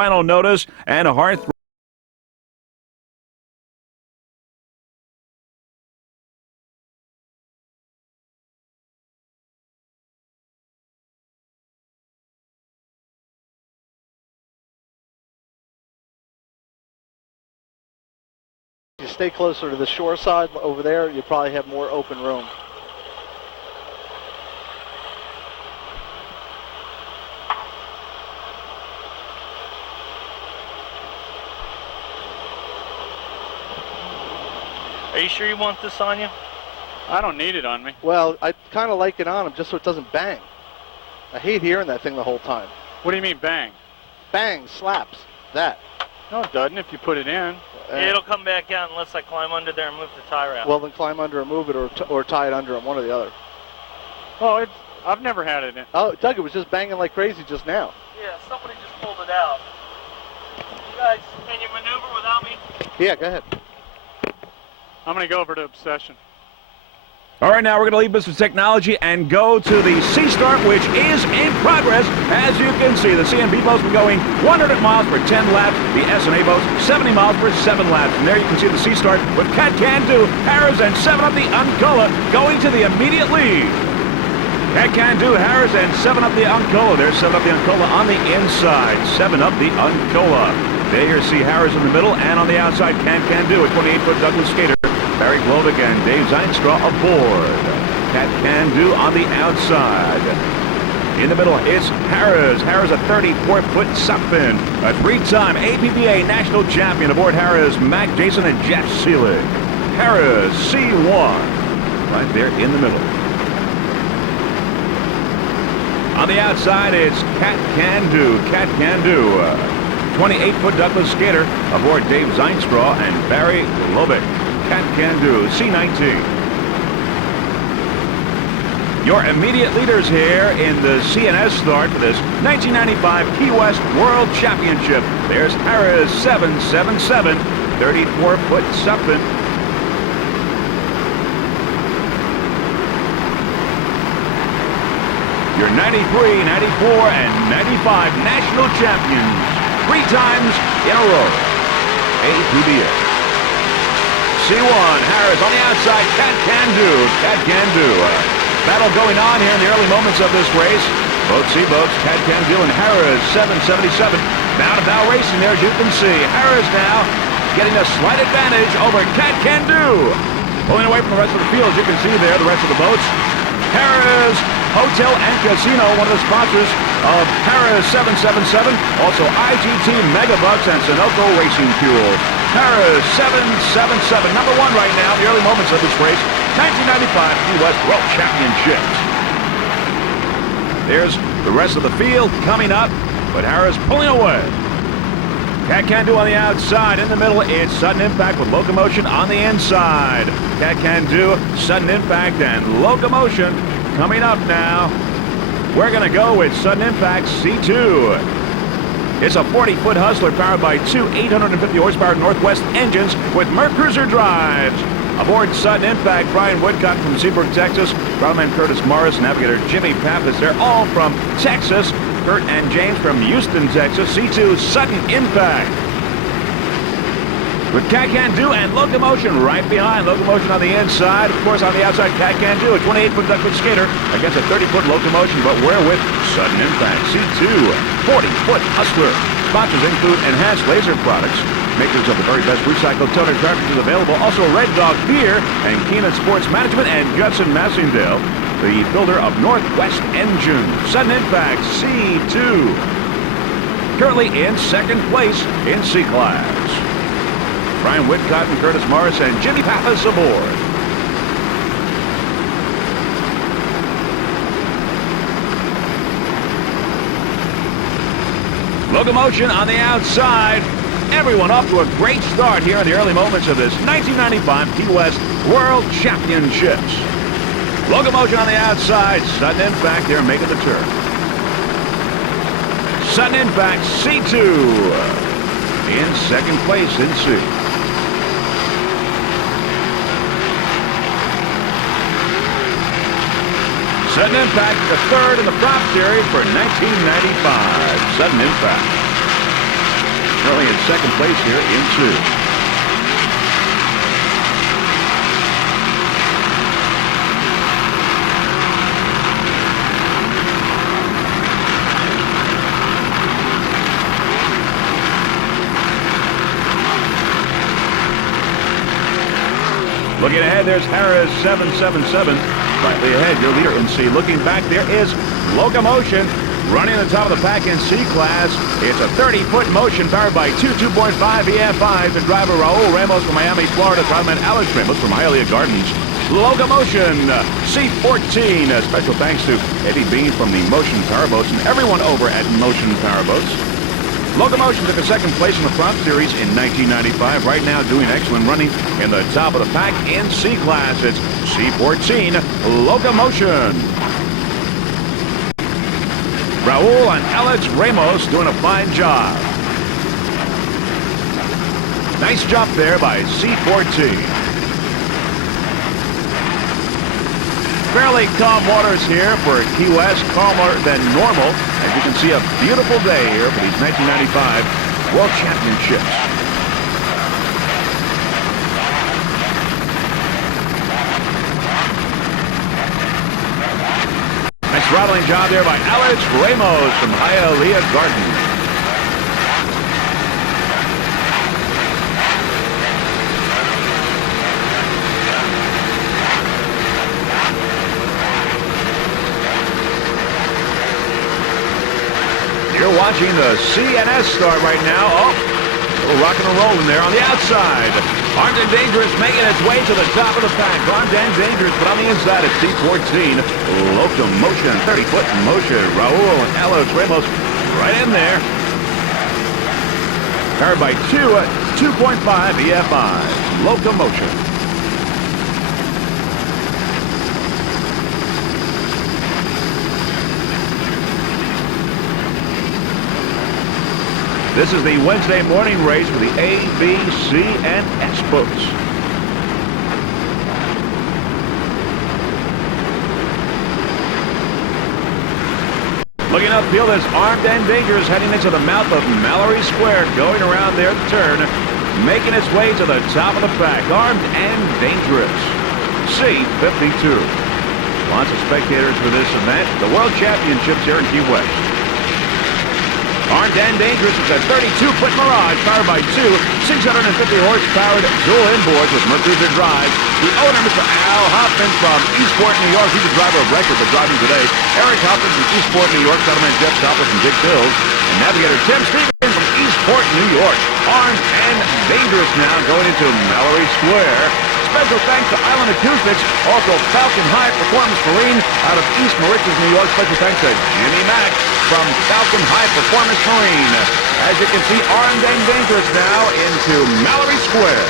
final notice and a heart. If you stay closer to the shore side over there, you probably have more open room. Are you sure you want this on you? I don't need it on me. Well, I kind of like it on him just so it doesn't bang. I hate hearing that thing the whole time. What do you mean bang? Bang, slaps, that. No, it doesn't if you put it in. It'll come back out unless I climb under there and move the tire out. Well, then climb under and move it or tie it under him, one or the other. Oh, I've never had it in. Oh, Doug, it was just banging like crazy just now. Yeah, somebody just pulled it out. You guys, can you maneuver without me? Yeah, go ahead. I'm going to go over to Obsession. All right, now we're going to leave Business Technology and go to the Sea Start, which is in progress. As you can see, the CNB boat's been going 100 miles for 10 laps. The S&A boat's 70 miles for 7 laps. And there you can see the Sea Start with Cat Can Do, Harris, and 7 Up the Uncola going to the immediate lead. Cat Can Do, Harris, and 7 Up the Uncola. There's 7 Up the Uncola on the inside. 7 Up the Uncola. There you see Harris in the middle, and on the outside, Can Do, a 28-foot Douglas skater. Barry Glovick and Dave Zeinstraw aboard. Cat Can Do on the outside. In the middle, it's Harris. Harris, a 34-foot suckfin. A 3-time APBA national champion aboard Harris, Mac Jason and Jeff Seelig. Harris, C1, right there in the middle. On the outside, it's Cat Can Do. Cat Can Do. 28-foot Douglas skater aboard Dave Zeinstraw and Barry Glovick. Cat Can Do, C19. Your immediate leaders here in the CNS start for this 1995 Key West World Championship. There's Harris 777, 34-foot suckfin. Your 93, 94, and 95 national champions, 3 times in a row. APBA. C1, Harris on the outside, Cat Can Do, Cat Can Do. Battle going on here in the early moments of this race. Both C-boats, Cat Can Do and Harris, 777. Bow-to-bow racing there, as you can see. Harris now getting a slight advantage over Cat Can Do. Pulling away from the rest of the field, as you can see there, the rest of the boats. Harris Hotel and Casino, one of the sponsors of Harris 777. Also IGT Megabucks and Sunoco Racing Fuel. Harris 777, number 1 right now in the early moments of this race. 1995 Key West World Championships. There's the rest of the field coming up, but Harris pulling away. Cat Can Do on the outside. In the middle, it's Sudden Impact with Locomotion on the inside. Cat Can Do, Sudden Impact, and Locomotion coming up now. We're going to go with Sudden Impact C2. It's a 40-foot Hustler powered by 2 850-horsepower Northwest engines with Mercruiser drives. Aboard Sudden Impact, Brian Woodcock from Seabrook, Texas, Rodman Curtis Morris, Navigator Jimmy Pappas. They're all from Texas. Kurt and James from Houston, Texas. C2 Sudden Impact. With Cat Can Do and Locomotion right behind. Locomotion on the inside. Of course, on the outside, Cat Can Do, a 28-foot Douglas skater against a 30-foot Locomotion, but we're with Sudden Impact. C2, 40-foot Hustler. Sponsors include Enhanced Laser Products, makers of the very best recycled toner cartridges available. Also, Red Dog Beer and Keenan Sports Management and Judson Massingdale, the builder of Northwest Engine. Sudden Impact C2. Currently in second place in C-Class. Brian Whitcott and Curtis Morris and Jimmy Pappas aboard. Locomotion on the outside. Everyone off to a great start here in the early moments of this 1995 Key West World Championships. Locomotion on the outside. Sudden Impact, they're making the turn. Sudden Impact C2 in second place in C. Sudden Impact, the third in the prop series for 1995. Sudden Impact. currently in second place here in 2. Looking ahead, there's Harris 777. Slightly ahead, your leader in C. Looking back, there is Locomotion running on the top of the pack in C class. It's a 30-foot motion powered by two 2.5 EF5. The driver Raul Ramos from Miami, Florida. Driverman Alex Ramos from Hialeah Gardens. Locomotion C14. Special thanks to Eddie Bean from the Motion Powerboats and everyone over at Motion Powerboats. Locomotion took a second place in the Prop Series in 1995. Right now doing excellent running in the top of the pack in C class. It's C14 Locomotion. Raul and Alex Ramos doing a fine job. Nice jump there by C14. Fairly calm waters here for Key West, calmer than normal. As you can see, a beautiful day here for these 1995 World Championships. Nice throttling job there by Alex Ramos from Hialeah Gardens. You're watching the CNS start right now. Oh, a little rocking and rolling there on the outside. Armed and Dangerous making its way to the top of the pack. Armed and Dangerous, but on the inside it's C14. Locomotion, 30-foot motion. Raul and Alex Ramos right in there. Powered by two 2.5 EF5. Locomotion. This is the Wednesday morning race for the A, B, C, and S boats. Looking upfield is Armed and Dangerous heading into the mouth of Mallory Square, going around their turn, making its way to the top of the pack. Armed and Dangerous. C52. Lots of spectators for this event. The World Championships here in Key West. Armed and Dangerous is a 32-foot Mirage powered by two 650-horsepowered dual inboards with Mercury drives. The owner, Mr. Al Hoffman from Eastport, New York. He's the driver of record for driving today. Eric Hoffman from Eastport, New York. Settlement Jeff Stopper from Big Hills. And navigator Tim Stevens from Eastport, New York. Armed and Dangerous now going into Mallory Square. Special thanks to Island Acoustics, also Falcon High Performance Marine out of East Mauritius, New York. Special thanks to Jimmy Mack from Falcon High Performance Marine. As you can see, Armed and Dangerous now into Mallory Square.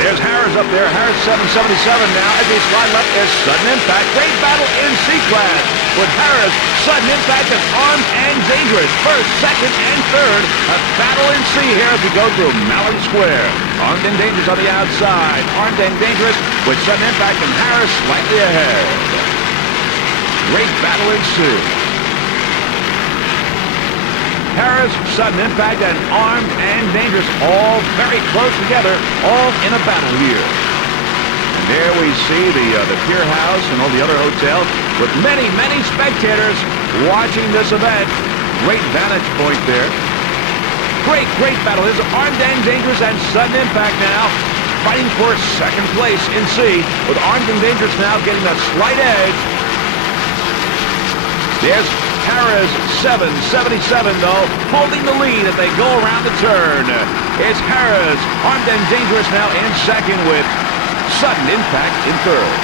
There's Harris up there, Harris 777 now. As they slide left, there's Sudden Impact. Great battle in C-Class with Harris, Sudden Impact, and Armed and Dangerous. First, second, and third. A battle in C here as we go through Mallory Square. Armed and Dangerous on the outside. Armed and Dangerous with Sudden Impact and Harris slightly ahead. Great battle in C. Harris, Sudden Impact, and Armed and Dangerous all very close together, all in a battle here. And there we see the Pier House and all the other hotels with many, many spectators watching this event. Great vantage point there. Great, great battle. There's Armed and Dangerous and Sudden Impact now fighting for second place in C, with Armed and Dangerous now getting a slight edge. There's Harris 777, though, holding the lead as they go around the turn. It's Harris, Armed and Dangerous now in second with Sudden Impact in third.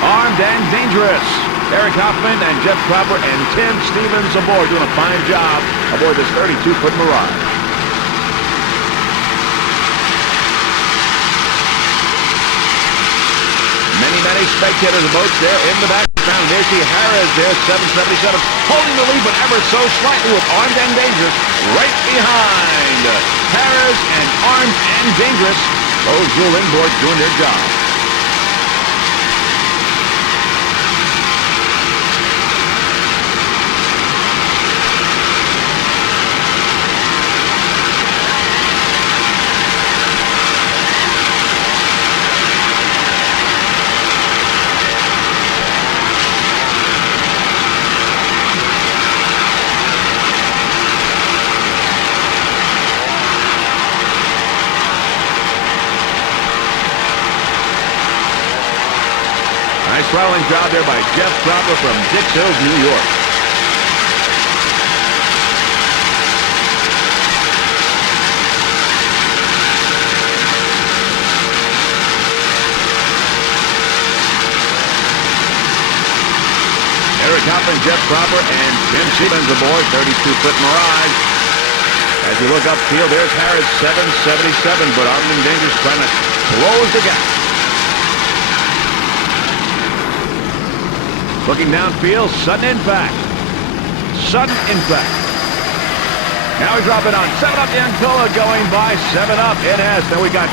Armed and Dangerous. Eric Hoffman and Jeff Cropper and Tim Stevens aboard, doing a fine job aboard this 32-foot Mirage. Many spectators of boats there in the background. There's the Harris there, 777, holding the lead, but ever so slightly with Armed and Dangerous right behind. Harris and Armed and Dangerous, those dual inboards doing their job. styling job there by Jeff Cropper from Dix Hills, New York. Eric Hoffman, Jeff Cropper, and Tim Siemens aboard 32-foot Mirage. As you look upfield, there's Harris, 777, but Ogden Danger's trying to close the gap. Looking downfield, sudden impact. Sudden impact. Now we drop it on 7 up the Ancola going by 7 up. It has. Then we got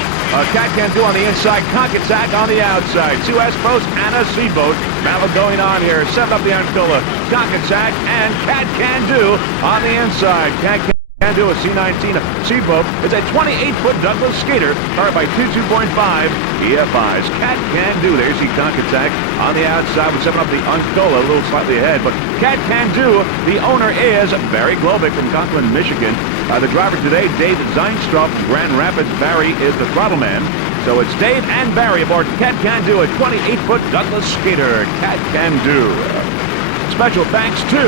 Cat Can Do on the inside, Concattack on the outside. 2 S-boats and a C-boat. Battle going on here. 7 up the Ancola, Concattack, and Cat Can Do on the inside. Cat Can Do a C-19 C-boat. It's a 28-foot Douglas skater, powered by 2.5 EFIs. Cat Can Do. There's the Concattack on the outside with 7 up the Ancola, a little slightly ahead. But Cat Can Do, the owner is Barry Globick from Conklin, Michigan. The driver today, Dave Zeinstroff from Grand Rapids. Barry is the throttle man. So it's Dave and Barry aboard Cat Can Do, a 28-foot Douglas skater. Cat Can Do. Special thanks to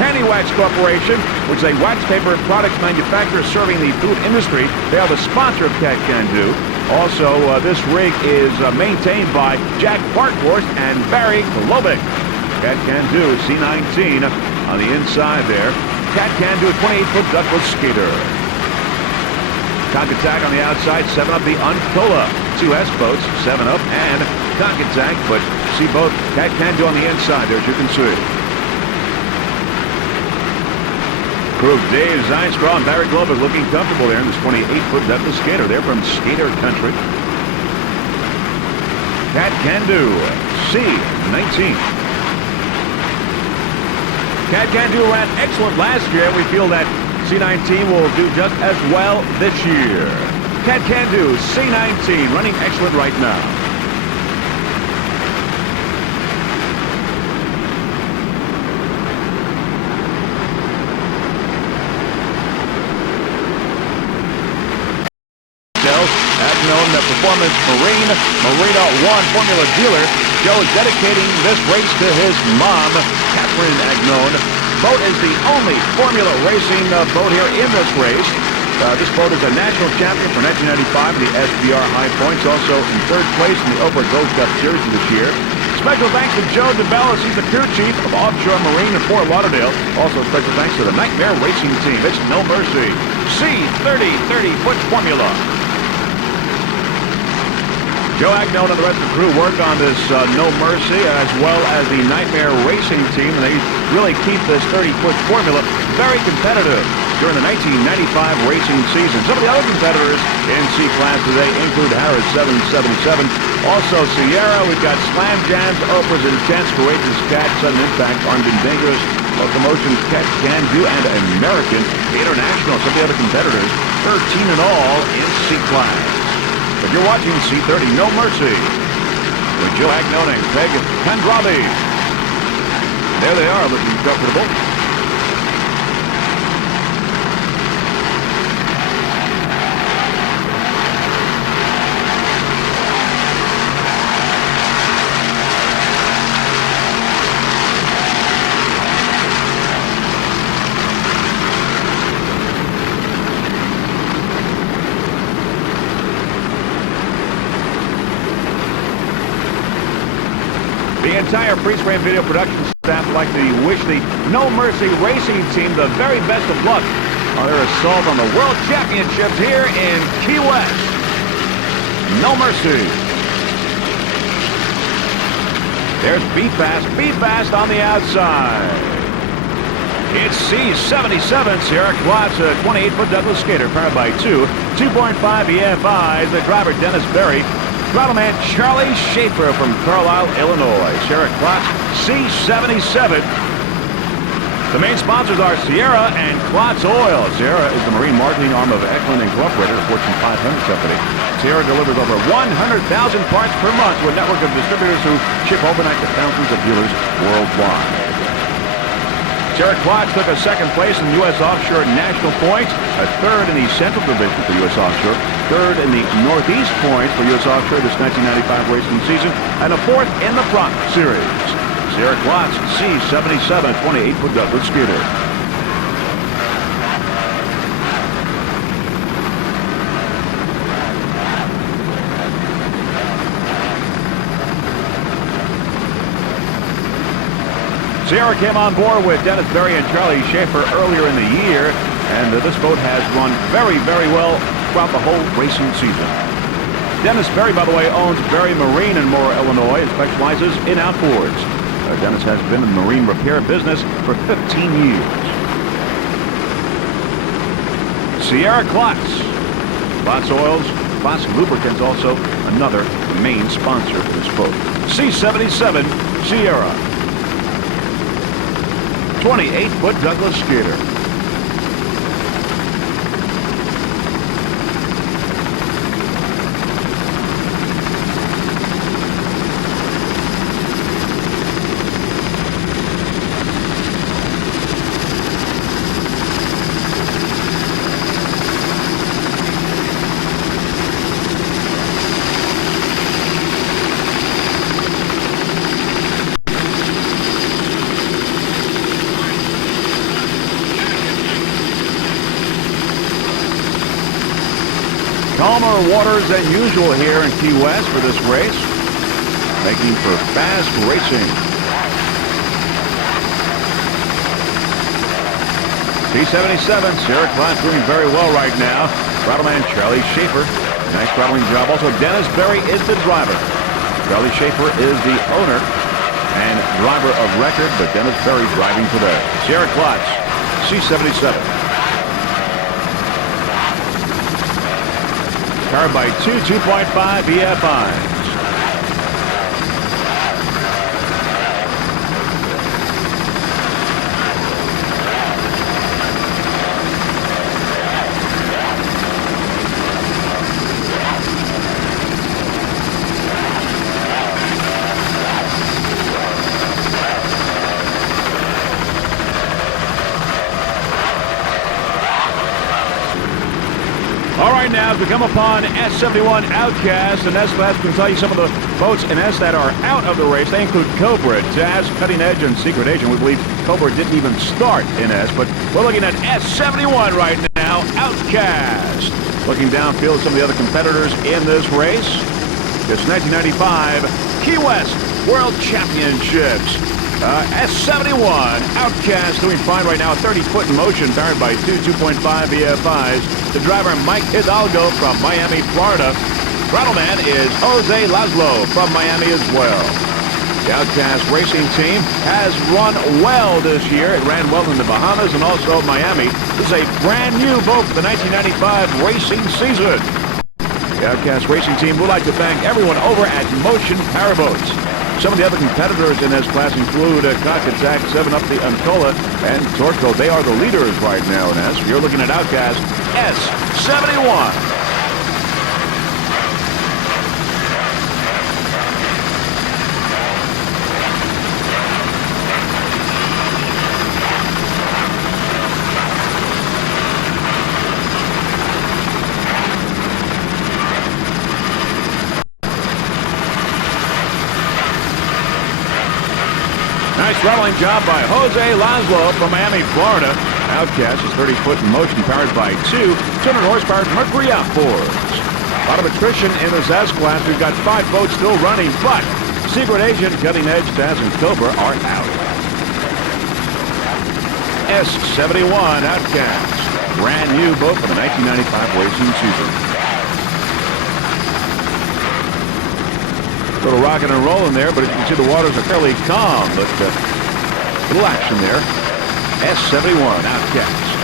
Handy Wax Corporation, which is a wax paper products manufacturer serving the food industry. They are the sponsor of Cat Can Do. Also, this rig is maintained by Jack Parkhorst and Barry Globick. Cat Can Do, C-19 on the inside there. Cat Can Do, a 28-foot Douglas skater. Concattack on the outside, 7 up the Ancola. 2 S-boats, 7 up, and Concattack, but see both Cat Can Do on the inside there, as you can see. Crew Dave Zeinstroff and Barry Globick looking comfortable there in this 28-foot Douglas skater. They're from Skater Country. Cat Can Do, C-19. Cat Can Do ran excellent last year. We feel that C-19 will do just as well this year. Cat Can Do, C-19, running excellent right now. As known, the Performance Marina 1 Formula dealer. Joe is dedicating this race to his mom, Catherine Agnone. Boat is the only Formula racing boat here in this race. This boat is a national champion for 1995 in the SBR High Points, also in 3rd place in the Oprah Gold Cup Series this year. Special thanks to Joe DeBellis. He's the crew chief of Offshore Marine in Fort Lauderdale. Also special thanks to the Nightmare Racing Team. It's No Mercy. C-30 30-foot Formula. Joe Agnone and the rest of the crew work on this No Mercy, as well as the Nightmare Racing Team, and they really keep this 30-foot Formula very competitive during the 1995 racing season. Some of the other competitors in C-Class today include Harris 777, also Sierra. We've got Slam Jams, Oprah's Intense, Courageous Cat, Sudden Impact, Armed and Dangerous, Locomotion's Cat Can Do, and American International. Some of the other competitors, 13 in all in C-Class. If you're watching C-30, No Mercy with Joe Agnone and Peg Candrabi. There they are, looking comfortable. The entire freeze frame video production staff would like to wish the No Mercy Racing Team the very best of luck on their assault on the World Championships here in Key West. No Mercy. There's Be Fast on the outside. It's C-77 Sierra Quads, a 28-foot Douglas skater, powered by 2.5 EFIs. The driver, Dennis Berry. Throttle man Charlie Schaefer from Carlisle, Illinois. Sierra Klotz, C-77. The main sponsors are Sierra and Klotz Oil. Sierra is the marine marketing arm of Eklund Incorporated, a Fortune 500 company. Sierra delivers over 100,000 parts per month to a network of distributors who ship overnight to thousands of dealers worldwide. Sierra Klotz took a second place in the U.S. Offshore National Points, a third in the Central Division for U.S. Offshore, third in the Northeast Points for U.S. Offshore this 1995 racing season, and a fourth in the Front Series. Sierra Klotz, C77, 28-foot Douglas Scooter. Sierra came on board with Dennis Berry and Charlie Schaefer earlier in the year, and this boat has run very, very well throughout the whole racing season. Dennis Berry, by the way, owns Berry Marine in Moore, Illinois, and specializes in outboards. Dennis has been in the marine repair business for 15 years. Sierra Klotz. Klotz Oils, Klotz Lubricants, also another main sponsor for this boat. C77 Sierra. 28-foot Douglas Skater. Calmer waters than usual here in Key West for this race, making for fast racing. C77, Sierra Klotz doing very well right now. Throttleman Charlie Schaefer, nice throttling job. Also, Dennis Berry is the driver. Charlie Schaefer is the owner and driver of record, but Dennis Berry driving today. Sierra Klotz, C77. Powered by two 2.5 BFIs. All right, now as we come upon S71 Outcast, and S-Class can tell you some of the boats in S that are out of the race. They include Cobra, Jazz, Cutting Edge, and Secret Agent. We believe Cobra didn't even start in S, but we're looking at S71 right now, Outcast. Looking downfield, some of the other competitors in this race. It's 1995 Key West World Championships. S71 Outcast doing fine right now, 30-foot in motion, powered by two 2.5 BFIs. The driver, Mike Hidalgo from Miami, Florida. Throttleman is Jose Laszlo from Miami as well. The Outcast racing team has run well this year. It ran well in the Bahamas and also Miami. This is a brand new boat for the 1995 racing season. The Outcast racing team would like to thank everyone over at Motion Powerboats. Some of the other competitors in this class include Cock Attack, 7-Up the Uncola, and Torco. They are the leaders right now in S. You're looking at Outcast S71. Nice throttling job by Jose Laszlo from Miami, Florida. Outcast is 30-foot in motion, powered by two 200 horsepower Mercury outboards. A lot of attrition in this S-Class. We've got 5 boats still running, but Secret Agent, Cutting Edge, Jazz, and Cobra are out. S71 Outcast, brand new boat for the 1995 racing season. A little rocking and rolling there, but as you can see, the waters are fairly calm, but a little action there. S71 Outcast.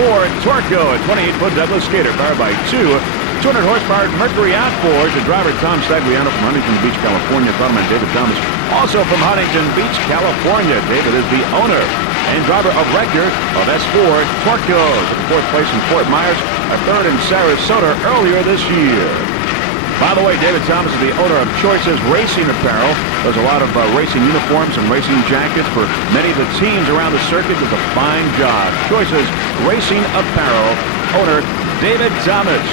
S4 Torco, a 28-foot Douglas skater powered by two 200 horsepower Mercury outboards. The driver Tom Stagliano from Huntington Beach, California. Throttle David Thomas, also from Huntington Beach, California. David is the owner and driver of record of S4 Torco. Took fourth place in Fort Myers, a third in Sarasota earlier this year. By the way, David Thomas is the owner of Choices Racing Apparel. Does a lot of racing uniforms and racing jackets for many of the teams around the circuit. Does a fine job. Choices Racing Apparel owner David Thomas.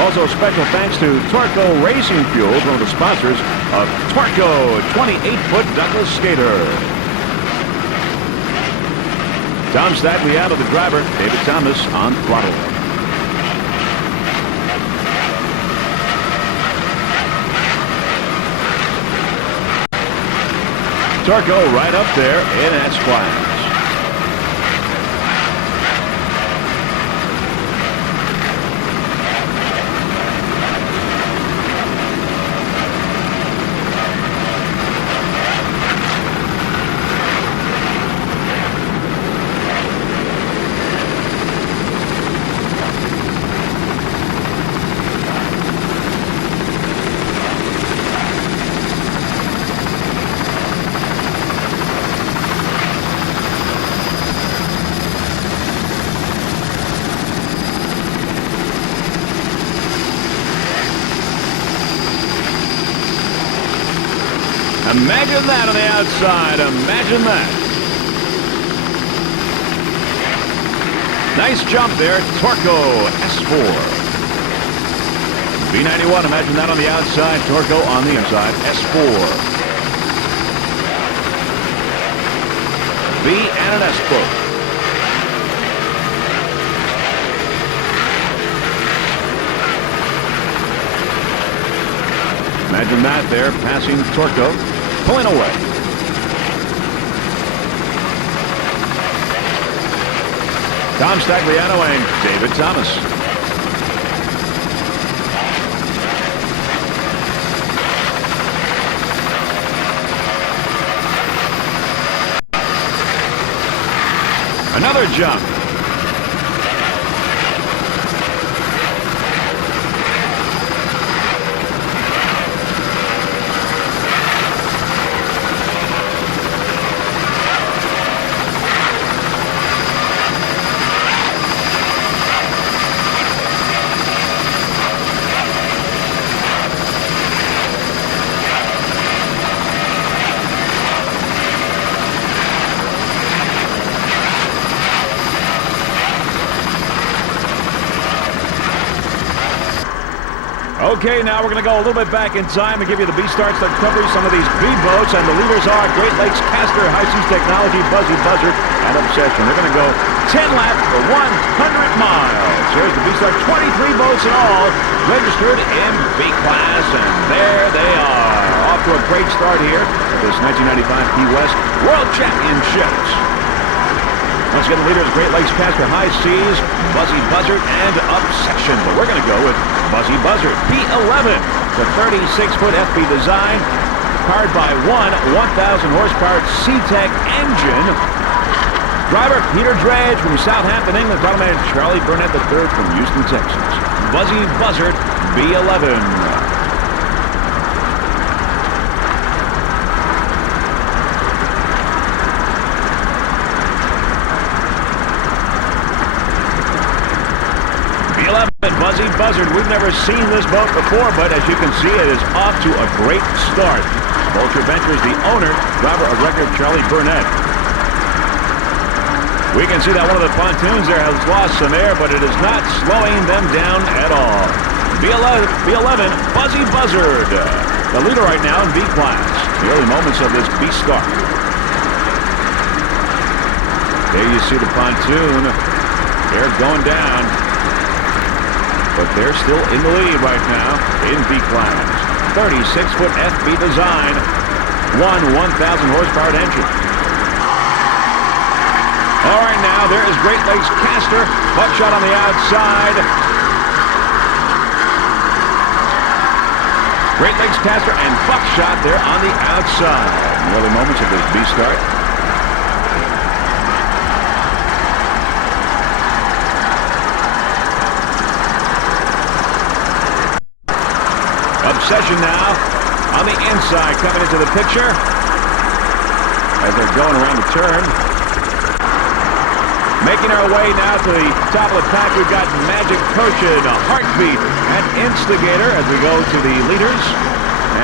Also, special thanks to Torco Racing Fuels, one of the sponsors of Torco, 28-foot Douglas skater. Tom Stagliano, the driver, David Thomas on throttle. Torco right up there in S-Class. Imagine that on the outside. Imagine that. Nice jump there. Torco S4. B91. Imagine that on the outside. Torco on the inside. S4. B and an S boat. Imagine that there, passing Torco, pulling away. Tom Stagliano and David Thomas. Another jump. Okay, now we're going to go a little bit back in time and give you the B-starts that cover some of these B-boats, and the leaders are Great Lakes Caster, High Seas Technology, Buzzy Buzzard, and Obsession. They're going to go 10 laps for 100 miles. Here's the B-start, 23 boats in all, registered in B-class, and there they are. Off to a great start here at this 1995 Key West World Championships. Once again, the leaders, Great Lakes Caster, High Seas, Buzzy Buzzard, and Obsession. But we're going to go with Buzzy Buzzard, P11, the 36-foot FB design, powered by one 1,000 horsepower C-Tech engine. Driver Peter Dredge from Southampton, England. Throttle man Charlie Burnett III from Houston, Texas. Buzzy Buzzard, B11. Buzzy Buzzard. We've never seen this boat before, but as you can see, it is off to a great start. Vulture Ventures, the owner, driver of record Charlie Burnett. We can see that one of the pontoons there has lost some air, but it is not slowing them down at all. B11, Buzzy Buzzard, the leader right now in B class. The early moments of this B start. There you see the pontoon. They're going down. But they're still in the lead right now in B class. 36-foot FB design, one 1,000 horsepower engine. All right, now there is Great Lakes Caster, buckshot on the outside. Great Lakes Caster and buckshot there on the outside. In the early moments of this B start. Succession now on the inside coming into the picture as they're going around the turn. Making our way now to the top of the pack, we've got Magic Potion, Heartbeat, and Instigator as we go to the leaders.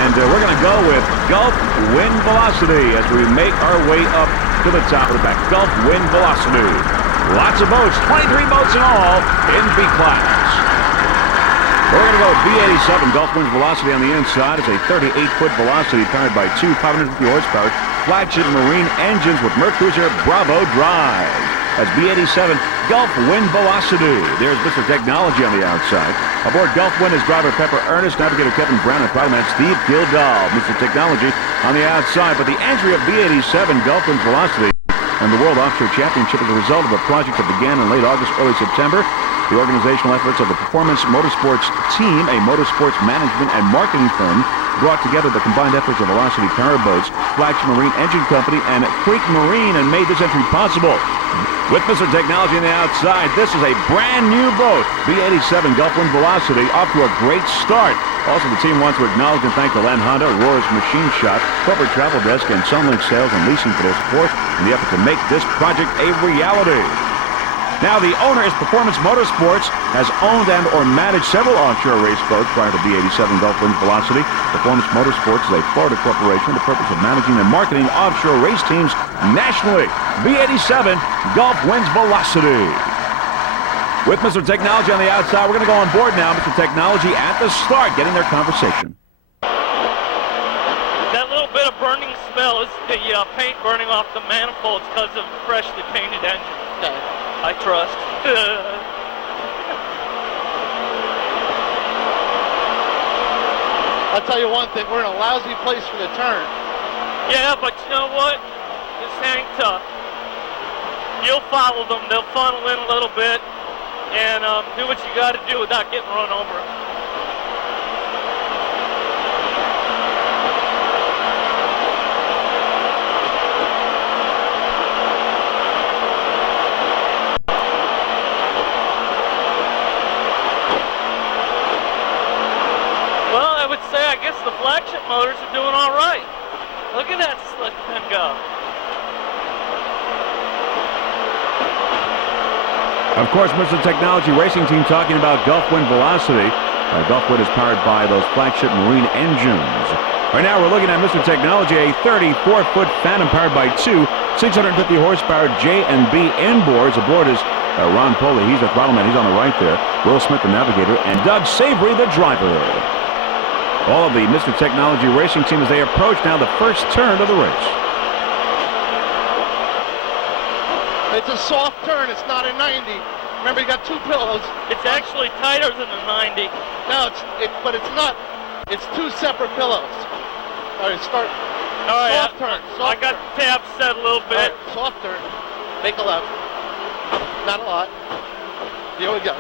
And we're going to go with Gulf Wind Velocity as we make our way up to the top of the pack. Gulf Wind Velocity. Lots of boats, 23 boats in all in B class. We're going to go with B87 Gulf Wind Velocity on the inside. It's a 38-foot velocity powered by two 550 horsepower flagship marine engines with Mercruiser Bravo drive. That's B87 Gulf Wind Velocity. There's Mr. Technology on the outside. Aboard Gulf Wind is driver Pepper Ernest, navigator Kevin Brown, and pilot Steve Gildahl. Mr. Technology on the outside. But the entry of B87 Gulf Wind Velocity and the World Offshore Championship is a result of a project that began in late August, early September. The organizational efforts of the Performance Motorsports team, a motorsports management and marketing firm, brought together the combined efforts of Velocity Powerboats, Flagship Marine Engine Company, and Creek Marine, and made this entry possible. With Mr. Technology on the outside, this is a brand new boat, B87 Gulf Wind Velocity, off to a great start. Also, the team wants to acknowledge and thank the Land Honda, Roars Machine Shop, Corporate Travel Desk, and Sunlink Sales and Leasing for their support in the effort to make this project a reality. Now, the owner is Performance Motorsports, has owned and or managed several offshore race boats prior to B87 Gulf Wind Velocity. Performance Motorsports is a Florida corporation with the purpose of managing and marketing offshore race teams nationally. B87 Gulf Wind Velocity. With Mr. Technology on the outside, we're going to go on board now. Mr. Technology at the start, getting their conversation. That little bit of burning smell is the paint burning off the manifolds because of the freshly painted engine. Okay. I trust. I'll tell you one thing, we're in a lousy place for the turn. Yeah, but you know what? Just hang tough. You'll follow them. They'll funnel in a little bit and do what you got to do without getting run over. I guess the flagship motors are doing all right. Look at that slick thing go. Of course, Mr. Technology Racing Team talking about Gulf Wind Velocity. Gulf Wind is powered by those flagship marine engines. Right now, we're looking at Mr. Technology, a 34-foot Phantom powered by two 650 horsepower J&B inboards. Aboard is Ron Poley. He's the throttle man. He's on the right there. Will Smith, the navigator, and Doug Savory, the driver. All of the Mr. Technology Racing Team as they approach now the first turn of the race. It's a soft turn. It's not a 90. Remember, you got two pillows. It's actually tighter than a 90. No, but it's not. It's two separate pillows. All right, start. All right, soft turn. I got the tab set a little bit. Right, soft turn. Make a left. Not a lot. Here we go.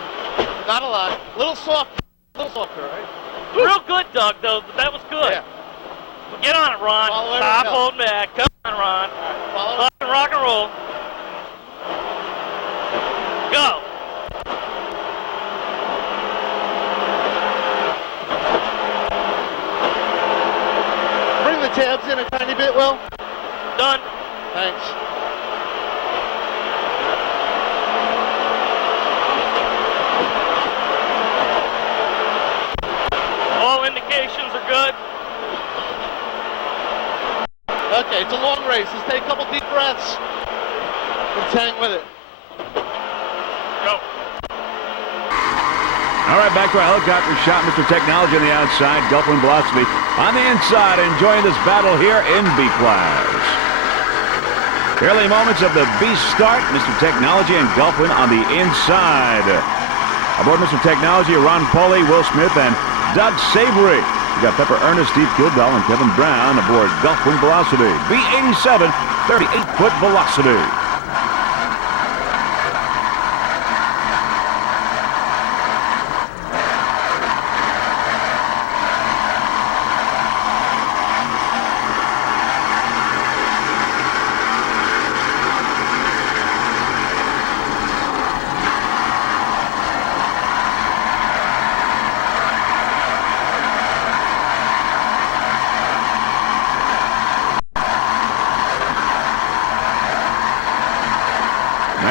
Not a lot. Little soft. Little softer, right? Real good, Doug, though. That was good. Yeah. Get on it, Ron. Stop holding back. Come on, Ron. Follow. Rock and roll. Go. Bring the tabs in a tiny bit, Will. Done. Thanks. All indications are good. Okay, it's a long race. Let's take a couple deep breaths. Let's hang with it. Go. All right, back to our helicopter shot. Mr. Technology on the outside, Gulf Wind Velocity on the inside, enjoying this battle here in B class. Early moments of the B start, Mr. Technology and Gulf Wind on the inside. Aboard Mr. Technology, Ron Poley, Will Smith, and Doug Savory. We got Pepper Ernest, Steve Gildahl, and Kevin Brown aboard Gulf Wind Velocity. B87, 38-foot velocity.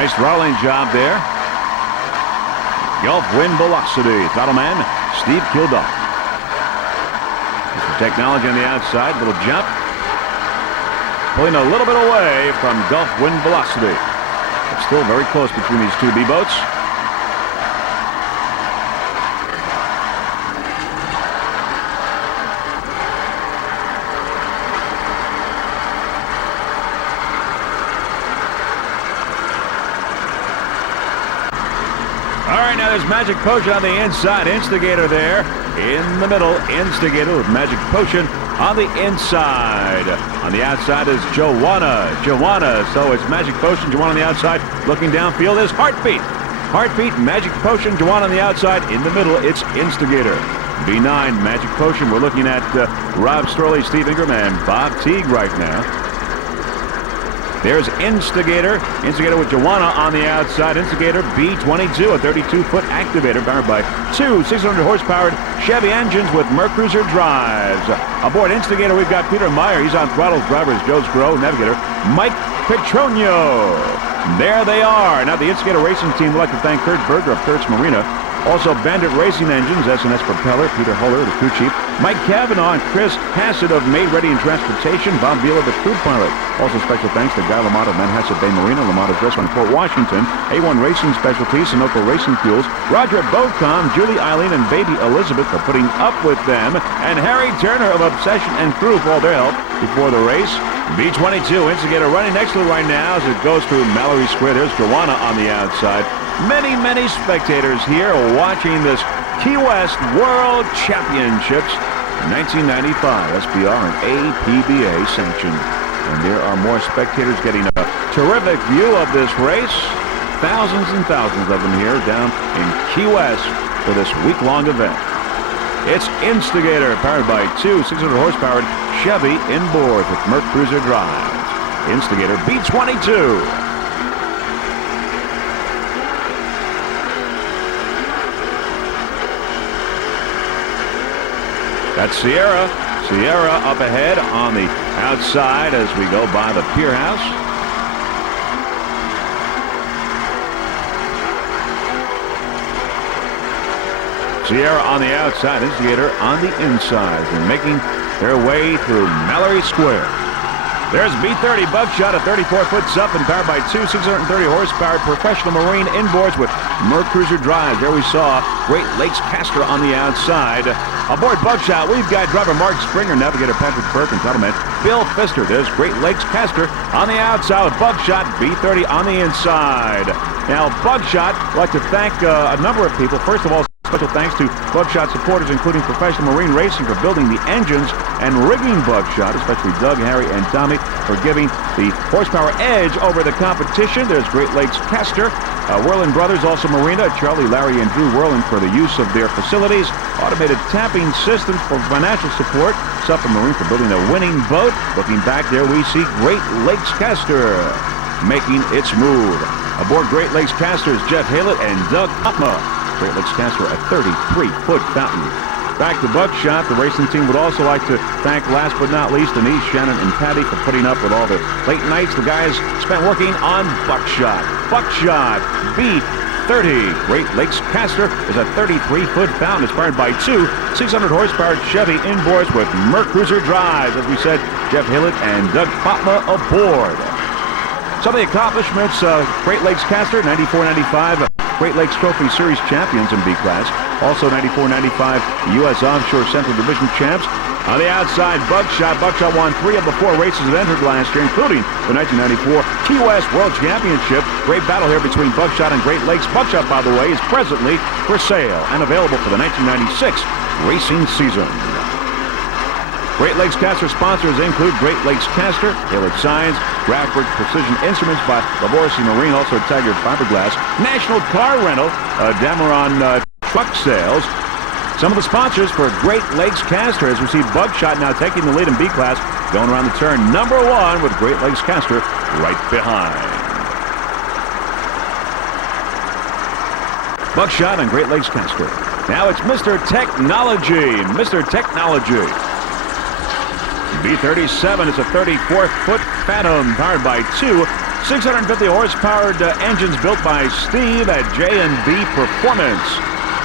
Nice throttling job there. Gulf wind velocity. Throttle man, Steve Kilduff. Mr. Technology on the outside. Little jump. Pulling a little bit away from Gulf wind velocity. It's still very close between these two B-boats. All right, now there's Magic Potion on the inside. Instigator there in the middle. Instigator with Magic Potion on the inside. On the outside is Joanna. So it's Magic Potion, Joanna on the outside. Looking downfield is Heartbeat. Heartbeat, Magic Potion, Joanna on the outside. In the middle, it's Instigator. B9, Magic Potion. We're looking at Rob Storley, Steve Ingram, and Bob Teague right now. There's Instigator. Instigator with Joanna on the outside. Instigator B22, a 32-foot activator powered by two 600-horsepowered Chevy engines with Mercruiser drives. Aboard Instigator, we've got Peter Meyer. He's on throttles. Driver is Joe Sgro. Navigator, Mike Petronio. There they are. Now the Instigator racing team would like to thank Kurt Berger of Kurt's Marina. Also, Bandit Racing Engines, S&S Propeller, Peter Holler, the crew chief, Mike Cavanaugh and Chris Hassett of Made Ready and Transportation, Bob Beeler, the crew pilot. Also, special thanks to Guy Lamont of Manhasset Bay Marina, Lamotta's Restaurant, Port Washington, A1 Racing Specialties, Sunoco Racing Fuels, Roger at Boatcom, Julie Eileen, and baby Elizabeth for putting up with them, and Harry Turner of Obsession and crew for all their help before the race. B-22 Instigator running next to it right now as it goes through Mallory Square. There's Joanna on the outside. Many spectators here watching this Key West World Championships 1995 SBR and APBA sanctioned. And there are more spectators getting a terrific view of this race. Thousands and thousands of them here down in Key West for this week-long event. It's Instigator, powered by two 600-horsepowered Chevy inboard with Mercruiser drives. Instigator B-22. That's Sierra. Sierra up ahead on the outside as we go by the pier house. Sierra on the outside, Instigator on the inside. They're making their way through Mallory Square. There's B-30 Buckshot, a 34-foot SUP and powered by two 630-horsepower professional marine inboards with Mercruiser drives. There we saw Great Lakes Castor on the outside. Aboard Buckshot, we've got driver Mark Springer, navigator Patrick Burke, and gentleman Bill Pfister. There's Great Lakes Castor on the outside with Buckshot, B-30 on the inside. Now, Buckshot, I'd like to thank a number of people. First of all, special thanks to Buckshot supporters, including Professional Marine Racing, for building the engines and rigging Buckshot, especially Doug, Harry, and Tommy for giving the horsepower edge over the competition. There's Great Lakes Castor, Whirlin Brothers, also Marina, Charlie, Larry, and Drew Whirlin for the use of their facilities. Automated tapping systems for financial support. Suffolk Marine for building a winning boat. Looking back there, we see Great Lakes Castor making its move. Aboard Great Lakes Castor is Jeff Haylett and Doug Hopma. Great Lakes Castor, a 33-foot fountain. Back to Buckshot, the racing team would also like to thank, last but not least, Denise, Shannon, and Patty for putting up with all the late nights the guys spent working on Buckshot. Buckshot B-30. Great Lakes Castor is a 33-foot fountain. It's powered by two 600-horsepower Chevy inboards with Mercruiser drives. As we said, Jeff Hillett and Doug Popma aboard. Some of the accomplishments, Great Lakes Castor, 94-95 Great Lakes Trophy Series champions in B-Class. Also 94-95 U.S. Offshore Central Division champs. On the outside, Buckshot. Buckshot won 3 of the 4 races that entered last year, including the 1994 Key West World Championship. Great battle here between Buckshot and Great Lakes. Buckshot, by the way, is presently for sale and available for the 1996 racing season. Great Lakes Castor sponsors include Great Lakes Castor, Haylett Science, Bradford Precision Instruments by Laborsi Marine, also Taggart Fiberglass, National Car Rental, Dameron Truck Sales. Some of the sponsors for Great Lakes Castor as we see Buckshot now taking the lead in B-Class, going around the turn number 1 with Great Lakes Castor right behind. Buckshot and Great Lakes Castor. Now it's Mr. Technology. Mr. Technology. B-37 is a 34-foot Phantom powered by two 650 horsepower engines built by Steve at J&B Performance.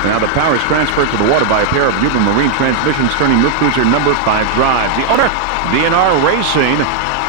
Now the power is transferred to the water by a pair of Huber Marine transmissions turning Milk Cruiser number 5 drive. The owner, DNR Racing.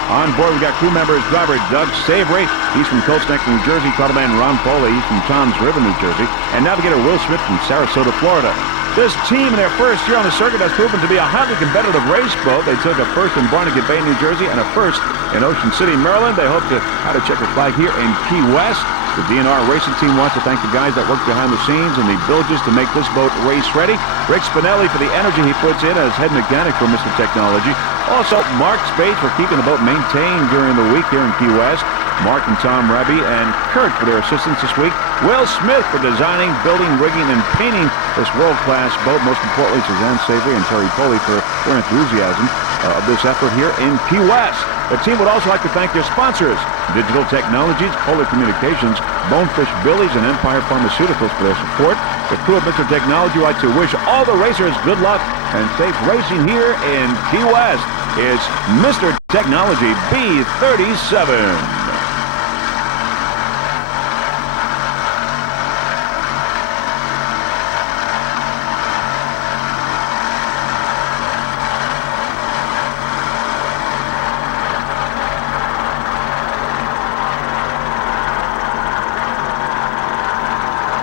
On board, we got crew members, driver Doug Savory. He's from Colts Neck, New Jersey. Throttle-man Ron Foley. He's from Tom's River, New Jersey. And navigator Will Smith from Sarasota, Florida. This team in their first year on the circuit has proven to be a highly competitive race boat. They took a first in Barnegat Bay, New Jersey, and a first in Ocean City, Maryland. They hope to have a checker flag here in Key West. The DNR Racing Team wants to thank the guys that work behind the scenes and the villages to make this boat race ready. Rick Spinelli for the energy he puts in as head mechanic for Mr. Technology. Also, Mark Spade for keeping the boat maintained during the week here in Key West. Mark and Tom Raby and Kurt for their assistance this week. Will Smith for designing, building, rigging, and painting this world-class boat. Most importantly, Suzanne Savory and Terry Foley for their enthusiasm of this effort here in Key West. The team would also like to thank their sponsors, Digital Technologies, Polar Communications, Bonefish Billies, and Empire Pharmaceuticals for their support. The crew of Mr. Technology would like to wish all the racers good luck and safe racing here in Key West. It's Mr. Technology B37.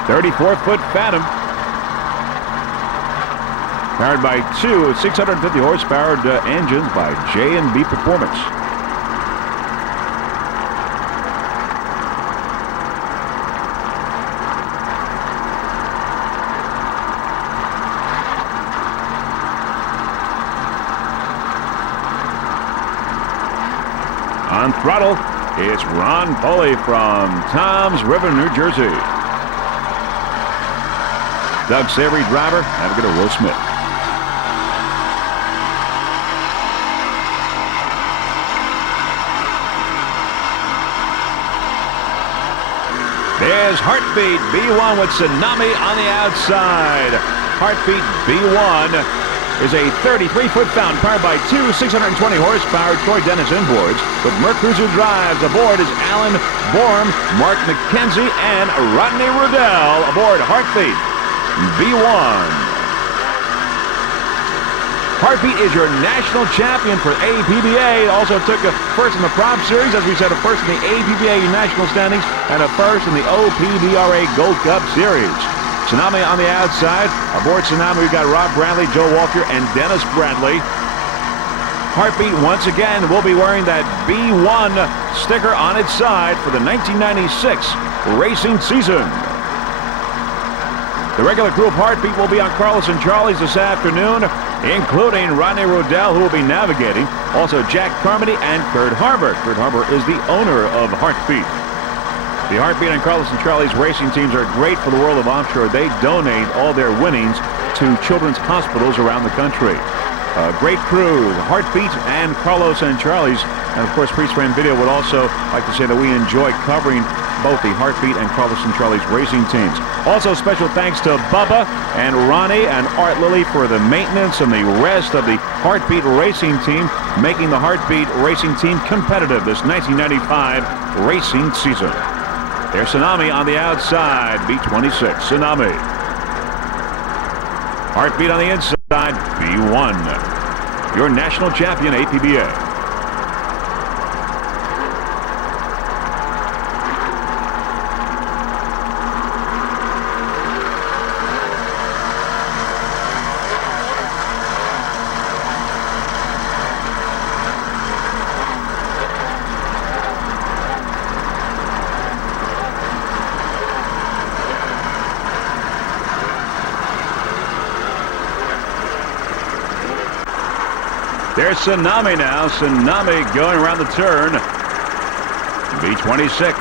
34-foot Phantom. Powered by two 650 horsepower engines by J&B Performance. On throttle, it's Ron Foley from Tom's River, New Jersey. Doug Savory, driver, navigator Will Smith. There's Heartbeat B1 with Tsunami on the outside. Heartbeat B1 is a 33-foot fountain powered by two 620 horsepower Troy Dennis inboards with Merc Cruiser drives. Aboard is Alan Borum, Mark McKenzie, and Rodney Rudell aboard Heartbeat B1. Heartbeat is your national champion for APBA. Also took a first in the Prop Series, as we said, a first in the APBA national standings, and a first in the OPBRA Gold Cup Series. Tsunami on the outside. Aboard Tsunami, we've got Rob Bradley, Joe Walker, and Dennis Bradley. Heartbeat, once again, will be wearing that B1 sticker on its side for the 1996 racing season. The regular crew of Heartbeat will be on Carlos and Charlie's this afternoon, including Rodney Rodell, who will be navigating. Also, Jack Carmody and Kurt Harbor. Kurt Harbor is the owner of Heartbeat. The Heartbeat and Carlos and Charlie's racing teams are great for the world of offshore. They donate all their winnings to children's hospitals around the country. Great crew, Heartbeat and Carlos and Charlie's. And, of course, Priest Ran Video would also like to say that we enjoy covering both the Heartbeat and Carlos and Charlie's racing teams. Also, special thanks to Bubba and Ronnie and Art Lilly for the maintenance and the rest of the Heartbeat racing team, making the Heartbeat racing team competitive this 1995 racing season. There's Tsunami on the outside, B26, Tsunami. Heartbeat on the inside, B1. Your national champion, APBA. There's Tsunami now. Tsunami going around the turn. B26,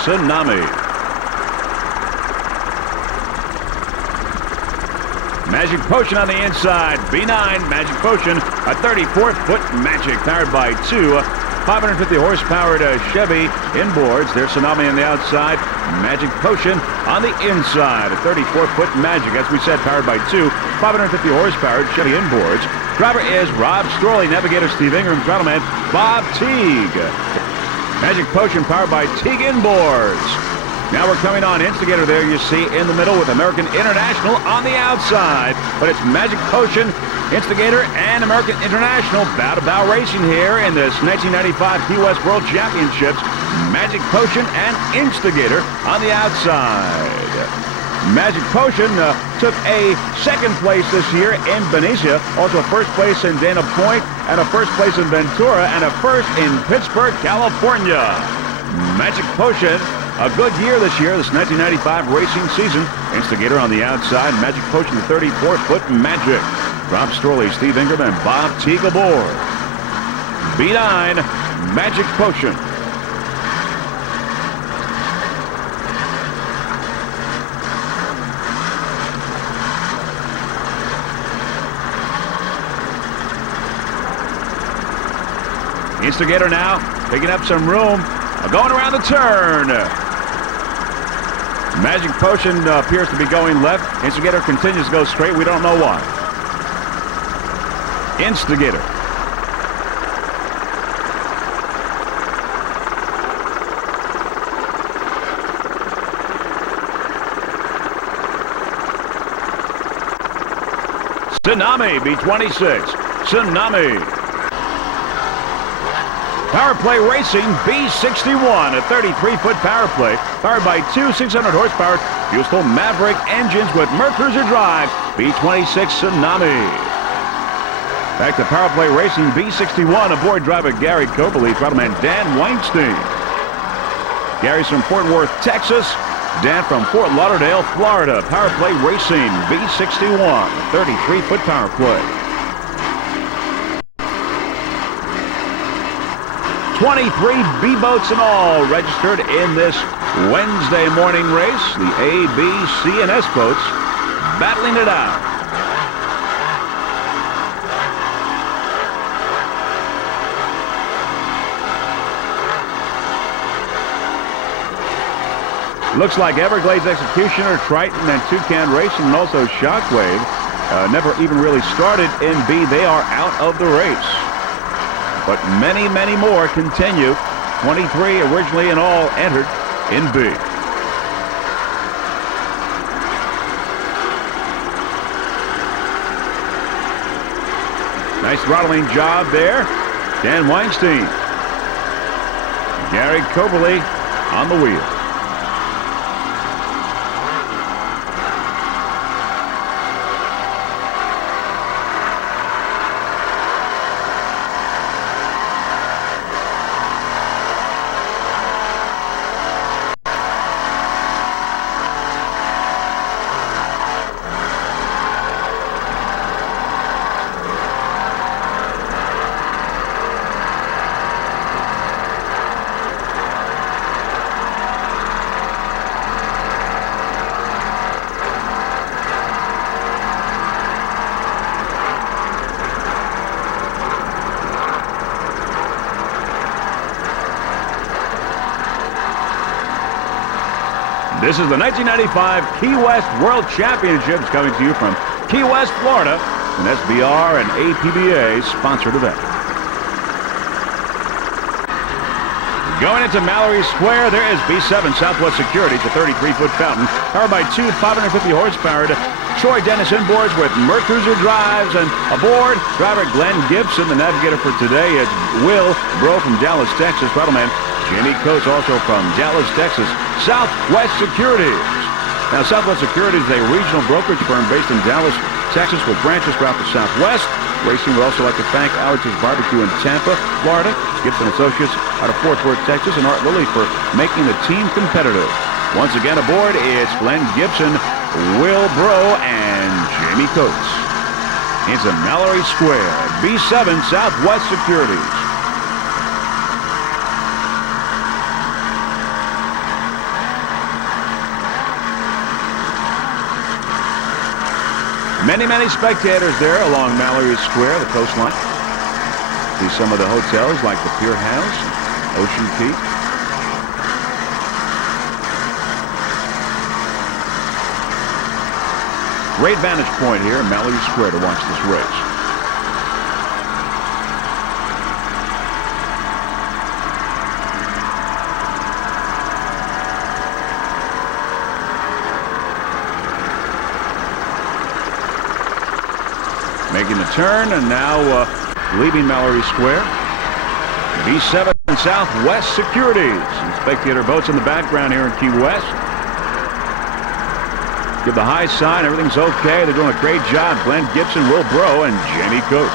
Tsunami. Magic Potion on the inside. B9, Magic Potion. A 34-foot Magic powered by two 550 horsepower Chevy inboards. There's Tsunami on the outside. Magic Potion on the inside. A 34-foot Magic, as we said, powered by two 550 horsepower Chevy inboards. Driver is Rob Stroley, navigator Steve Ingram, throttle man Bob Teague. Magic Potion powered by Tegan boards. Now we're coming on Instigator there, you see, in the middle with American International on the outside. But it's Magic Potion, Instigator, and American International bow-to-bow racing here in this 1995 Key West World Championships. Magic Potion and Instigator on the outside. Magic Potion took a second place this year in Benicia, also a first place in Dana Point, and a first place in Ventura, and a first in Pittsburgh, California. Magic Potion, a good year this year, this 1995 racing season. Instigator on the outside, Magic Potion, the 34-foot Magic. Rob Storley, Steve Ingram, and Bob Teague aboard. B9, Magic Potion. Instigator now picking up some room, going around the turn. Magic Potion appears to be going left. Instigator continues to go straight. We don't know why. Instigator. Tsunami, B26. Tsunami. Power Play Racing B61, a 33-foot power play, powered by two 600-horsepower Fuel Maverick engines with Mercruiser drive, B26 Tsunami. Back to Power Play Racing B61, aboard driver Gary Coberly, throttleman Dan Weinstein. Gary's from Fort Worth, Texas. Dan from Fort Lauderdale, Florida. Power Play Racing B61, 33-foot power play. 23 B-boats in all registered in this Wednesday morning race. The A, B, C, and S boats battling it out. Looks like Everglades Executioner, Triton, and Toucan Racing, and also Shockwave never even really started in B. They are out of the race. But many, many more continue. 23 originally in all entered in B. Nice throttling job there. Dan Weinstein. Gary Coberly on the wheel. This is the 1995 Key West World Championships coming to you from Key West, Florida, an SBR and APBA sponsored event. Going into Mallory Square, there is B7 Southwest Security, the 33-foot fountain, powered by two 550-horsepower Troy Dennis inboards with Mercruiser drives, and aboard driver Glenn Gibson. The navigator for today is Will Bro from Dallas, Texas. Throttleman Jimmy Coates, also from Dallas, Texas. Southwest Securities. Now, Southwest Securities is a regional brokerage firm based in Dallas, Texas, with branches throughout the Southwest. Racing would also like to thank Allerton's Barbecue in Tampa, Florida, Gibson Associates out of Fort Worth, Texas, and Art Lilly for making the team competitive. Once again aboard, it's Glenn Gibson, Will Bro, and Jamie Coates. Into Mallory Square, B7 Southwest Securities. Many, many spectators there along Mallory Square, the coastline. See some of the hotels like the Pier House, Ocean Peak. Great vantage point here in Mallory Square to watch this race. making the turn and now leaving Mallory Square. B7 Southwest Securities. Some spectator boats in the background here in Key West. Give the high sign. Everything's okay. They're doing a great job. Glenn Gibson, Will Bro, and Jamie Coates.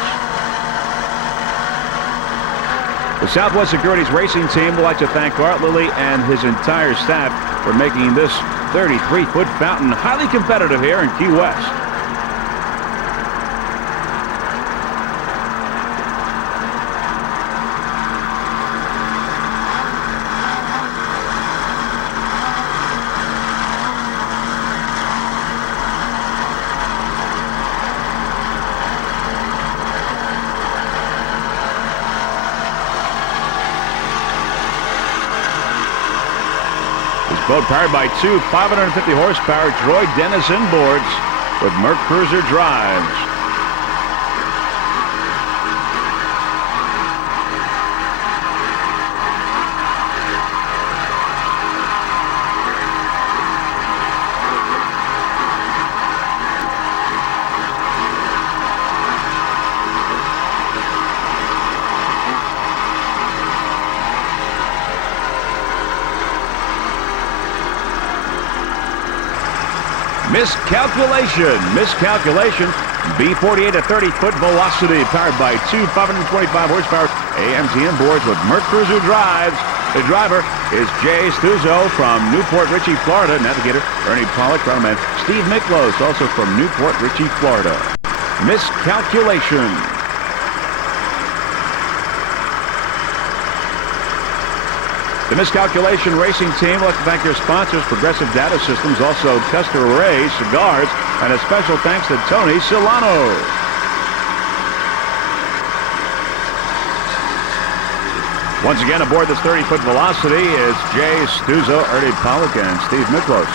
The Southwest Securities racing team would like to thank Art Lilly and his entire staff for making this 33-foot fountain highly competitive here in Key West. Boat powered by two 550 horsepower Troy Dennis inboards with Merc Cruiser drives. Miscalculation. B48 at 30-foot velocity, powered by two 525 horsepower AMT inboards with Merc Cruiser drives. The driver is Jay Stuzzo from Newport Richey, Florida. Navigator Ernie Pollock, man Steve Miklos, also from Newport Richey, Florida. Miscalculation. The Miscalculation Racing Team would like to thank their sponsors, Progressive Data Systems, also Custer Ray Cigars, and a special thanks to Tony Solano. Once again, aboard this 30-foot velocity is Jay Stuzzo, Ernie Pollock, and Steve Miklos.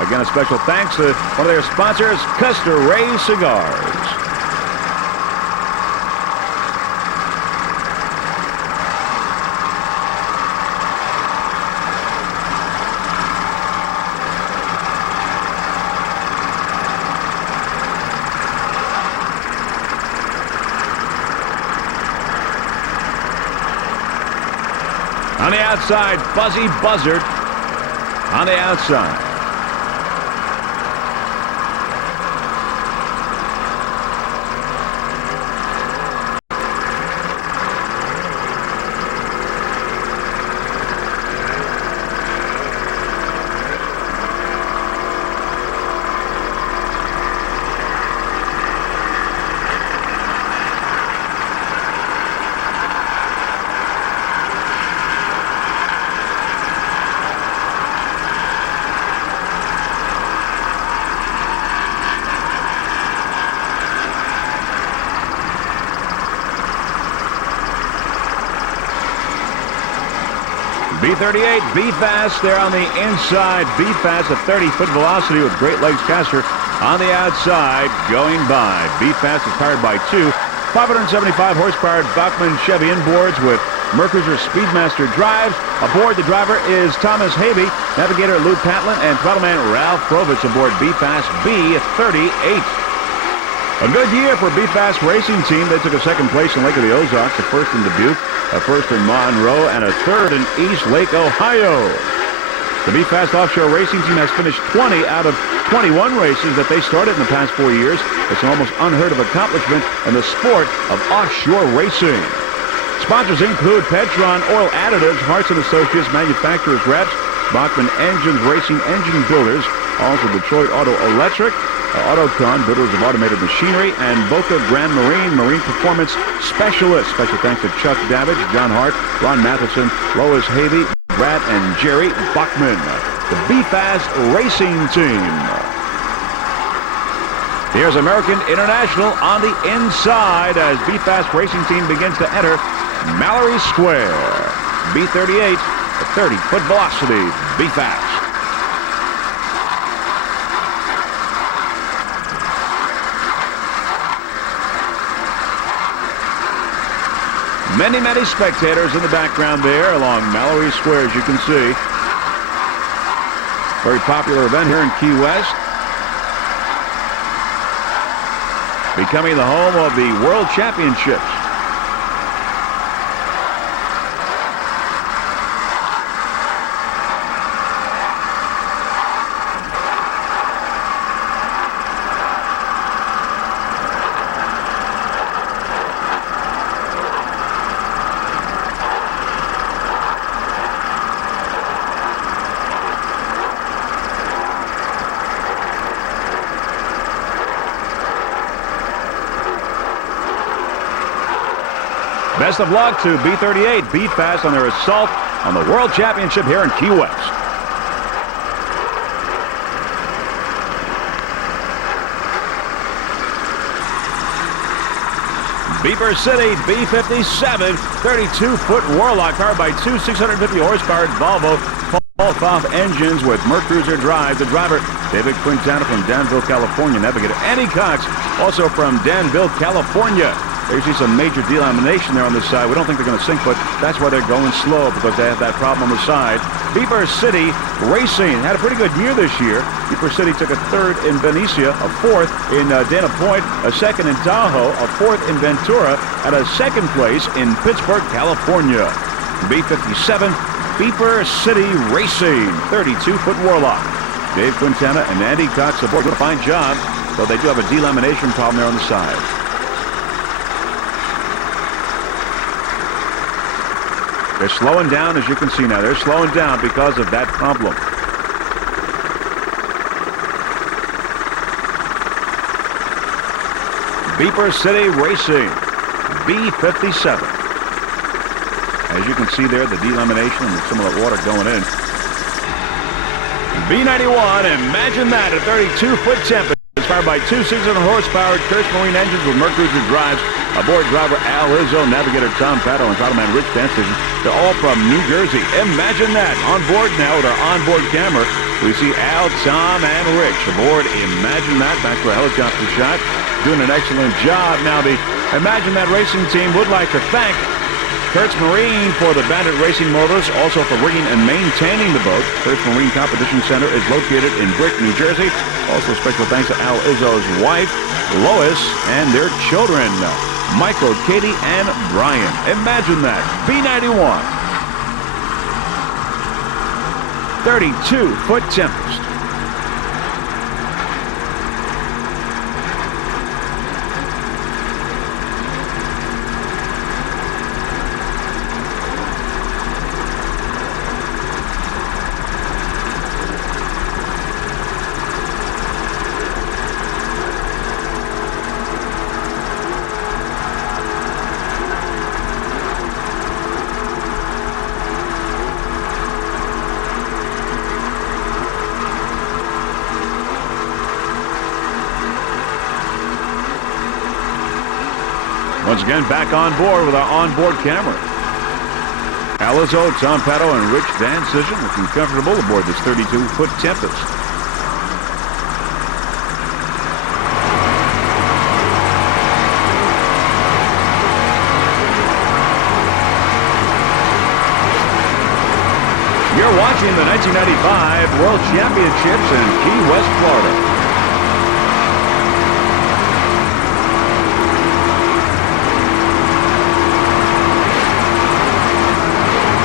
Again, a special thanks to one of their sponsors, Custer Ray Cigars. On the outside, Fuzzy Buzzard on the outside. B38, B-Fast there on the inside. B-Fast at 30-foot velocity with Great Lakes caster on the outside going by. B-Fast is powered by two 575 horsepower Bachmann Chevy inboards with Merc Cruiser Speedmaster drives. Aboard, the driver is Thomas Havey, navigator Lou Patlin, and throttleman Ralph Provitz aboard B-Fast B38. A good year for B-Fast Racing Team. They took a second place in Lake of the Ozarks, a first in Dubuque, a first in Monroe, and a third in East Lake, Ohio. The B-Fast Offshore Racing Team has finished 20 out of 21 races that they started in the past 4 years. It's an almost unheard of accomplishment in the sport of offshore racing. Sponsors include Petron Oil Additives, Hearts & Associates, Manufacturers Reps, Bachmann Engines, Racing Engine Builders, also Detroit Auto Electric, Autocon, builders of automated machinery, and Boca Grand Marine, Marine Performance Specialists. Special thanks to Chuck Davidge, John Hart, Ron Matheson, Lois Havey, Brad, and Jerry Bachman. The B-Fast Racing Team. Here's American International on the inside as B-Fast Racing Team begins to enter Mallory Square. B38, a 30-foot velocity, B-Fast. Many, many spectators in the background there along Mallory Square, as you can see. Very popular event here in Key West. becoming the home of the World Championships. Best of luck to B-38. Beat fast on their assault on the World Championship here in Key West. Beaver City, B-57, 32-foot Warlock powered by two 650-horsepower Volvo Paul engines with Mercruiser drive. The driver, David Quintana from Danville, California. Navigator Andy Cox, also from Danville, California. There you see some major delamination there on the side. We don't think they're going to sink, but that's why they're going slow, because they have that problem on the side. Beaver City Racing had a pretty good year this year. Beaver City took a third in Benicia, a fourth in Dana Point, a second in Tahoe, a fourth in Ventura, and a second place in Pittsburgh, California. B-57 Beaver City Racing, 32-foot Warlock. Dave Quintana and Andy Cox aboard. Doing a fine job, though they do have a delamination problem there on the side. They're slowing down, as you can see now. They're slowing down because of that problem. Beaver City Racing, B-57. As you can see there, the delamination and some of the water going in. B-91, imagine that, a 32-foot Tempest, powered by two 600-horsepower Kurtz Marine engines with Mercruiser drives. Aboard driver Al Izzo, navigator Tom Pato, and throttle Rich Dantzig. They're all from New Jersey. Imagine that. On board now with our onboard camera, we see Al, Tom, and Rich aboard. Imagine that. Back to a helicopter shot. Doing an excellent job. Now, the Imagine That racing team would like to thank Kurtz Marine for the Bandit Racing Motors, also for rigging and maintaining the boat. Kurtz Marine Competition Center is located in Brick, New Jersey. Also, special thanks to Al Izzo's wife, Lois, and their children, Michael, Katie, and Brian. Imagine that. B-91. 32-foot Tempest. Once again, back on board with our onboard camera. Al Izzo, Tom Pato, and Rich Dantzig looking comfortable aboard this 32-foot Tempest. You're watching the 1995 World Championships in Key West, Florida.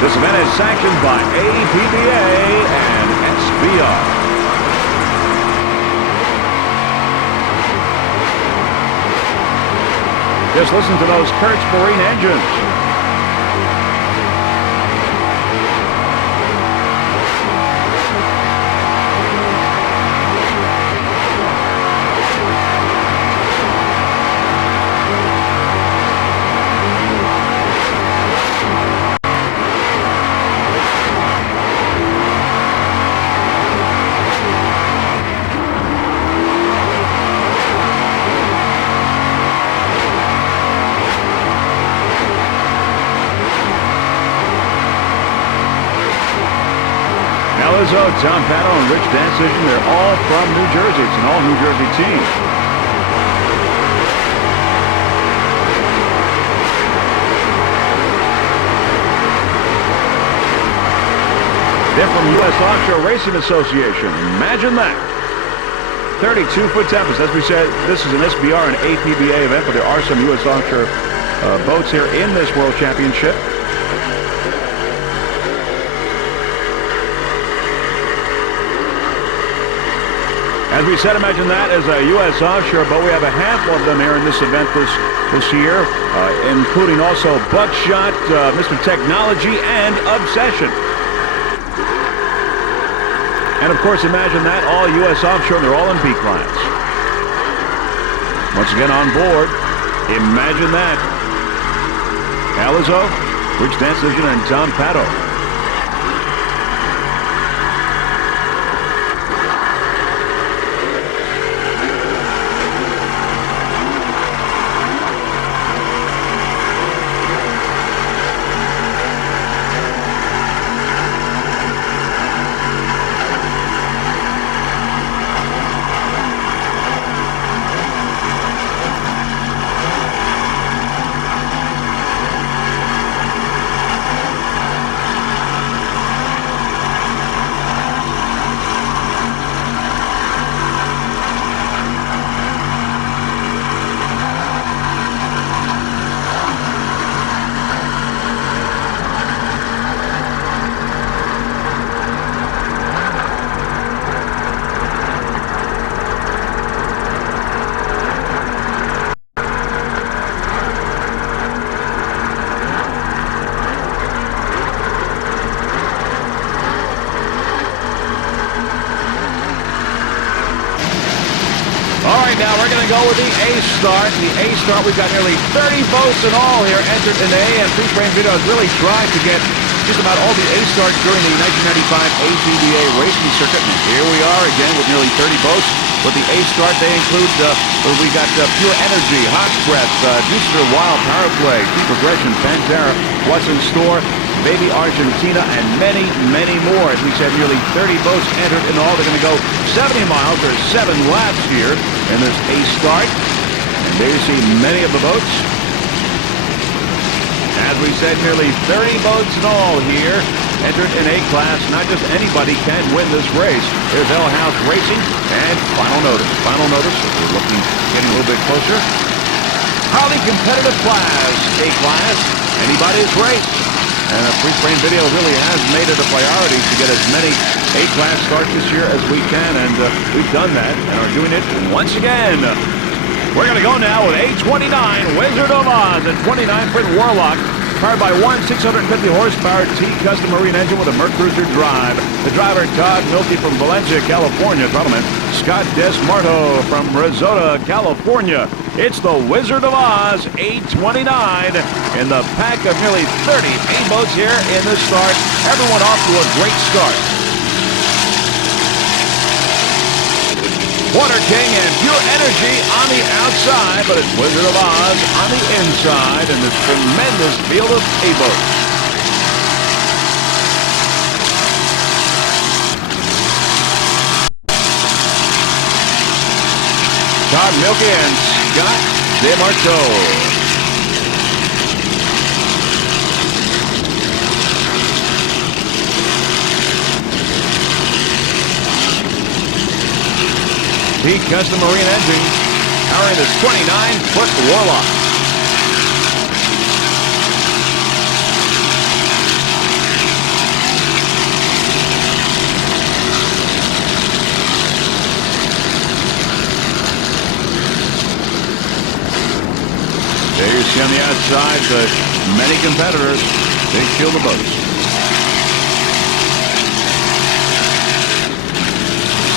This event is sanctioned by APBA and SBR. Just listen to those Kurtz Marine engines. Izzo, Tom Pato, and Rich Dantzig, they're all from New Jersey. It's an all-New Jersey team. They're from U.S. Offshore Racing Association. Imagine that. 32-foot tempest. As we said, this is an SBR and APBA event, but there are some U.S. offshore boats here in this World Championship. As we said, imagine that as a U.S. offshore boat. We have a handful of them here in this event this year, including also Buckshot, Mr. Technology, and Obsession. And of course, imagine that, all U.S. offshore, they're all in B class. Once again on board, imagine that. Alizo, Rich Dancision, and Tom Pato. Now we're going to go with the A start. The A start, we've got nearly 30 boats in all here entered in A, and Free-Frame Video has really tried to get just about all the A starts during the 1995 APBA racing circuit. And here we are again with nearly 30 boats. With the A start, they include, we got Pure Energy, Hot Breath, Juicer, Wild, Power Play, Progression, Pantera, What's in Store, Baby Argentina, and many, many more. As we said, nearly 30 boats entered in all. They're going to go 70 miles or 7 laps here in this A start. And there you see many of the boats. As we said, nearly 30 boats in all here entered in A class. Not just anybody can win this race. There's L House Racing and Final Notice. Final Notice, we're looking, getting a little bit closer. Highly competitive class, A class. Anybody's race. And Free-Frame Video really has made it a priority to get as many A-class starts this year as we can, and we've done that and are doing it once again. We're going to go now with A29 Wizard of Oz, a 29-foot Warlock, powered by one 650-horsepower T-Custom Marine engine with a Mercruiser drive. The driver, Todd Milkey from Valencia, California. Throttle Scott Desmarto from Risotto, California. It's the Wizard of Oz, A29, in the pack of nearly 30 A-boats here in the start. Everyone off to a great start. Water King and Pure Energy on the outside, but it's Wizard of Oz on the inside in this tremendous field of A-boats. Todd Milkey and Scott DeMarco. T-Custom Marine engine powering this 29-foot Warlock. There you see on the outside the many competitors. They kill the boats.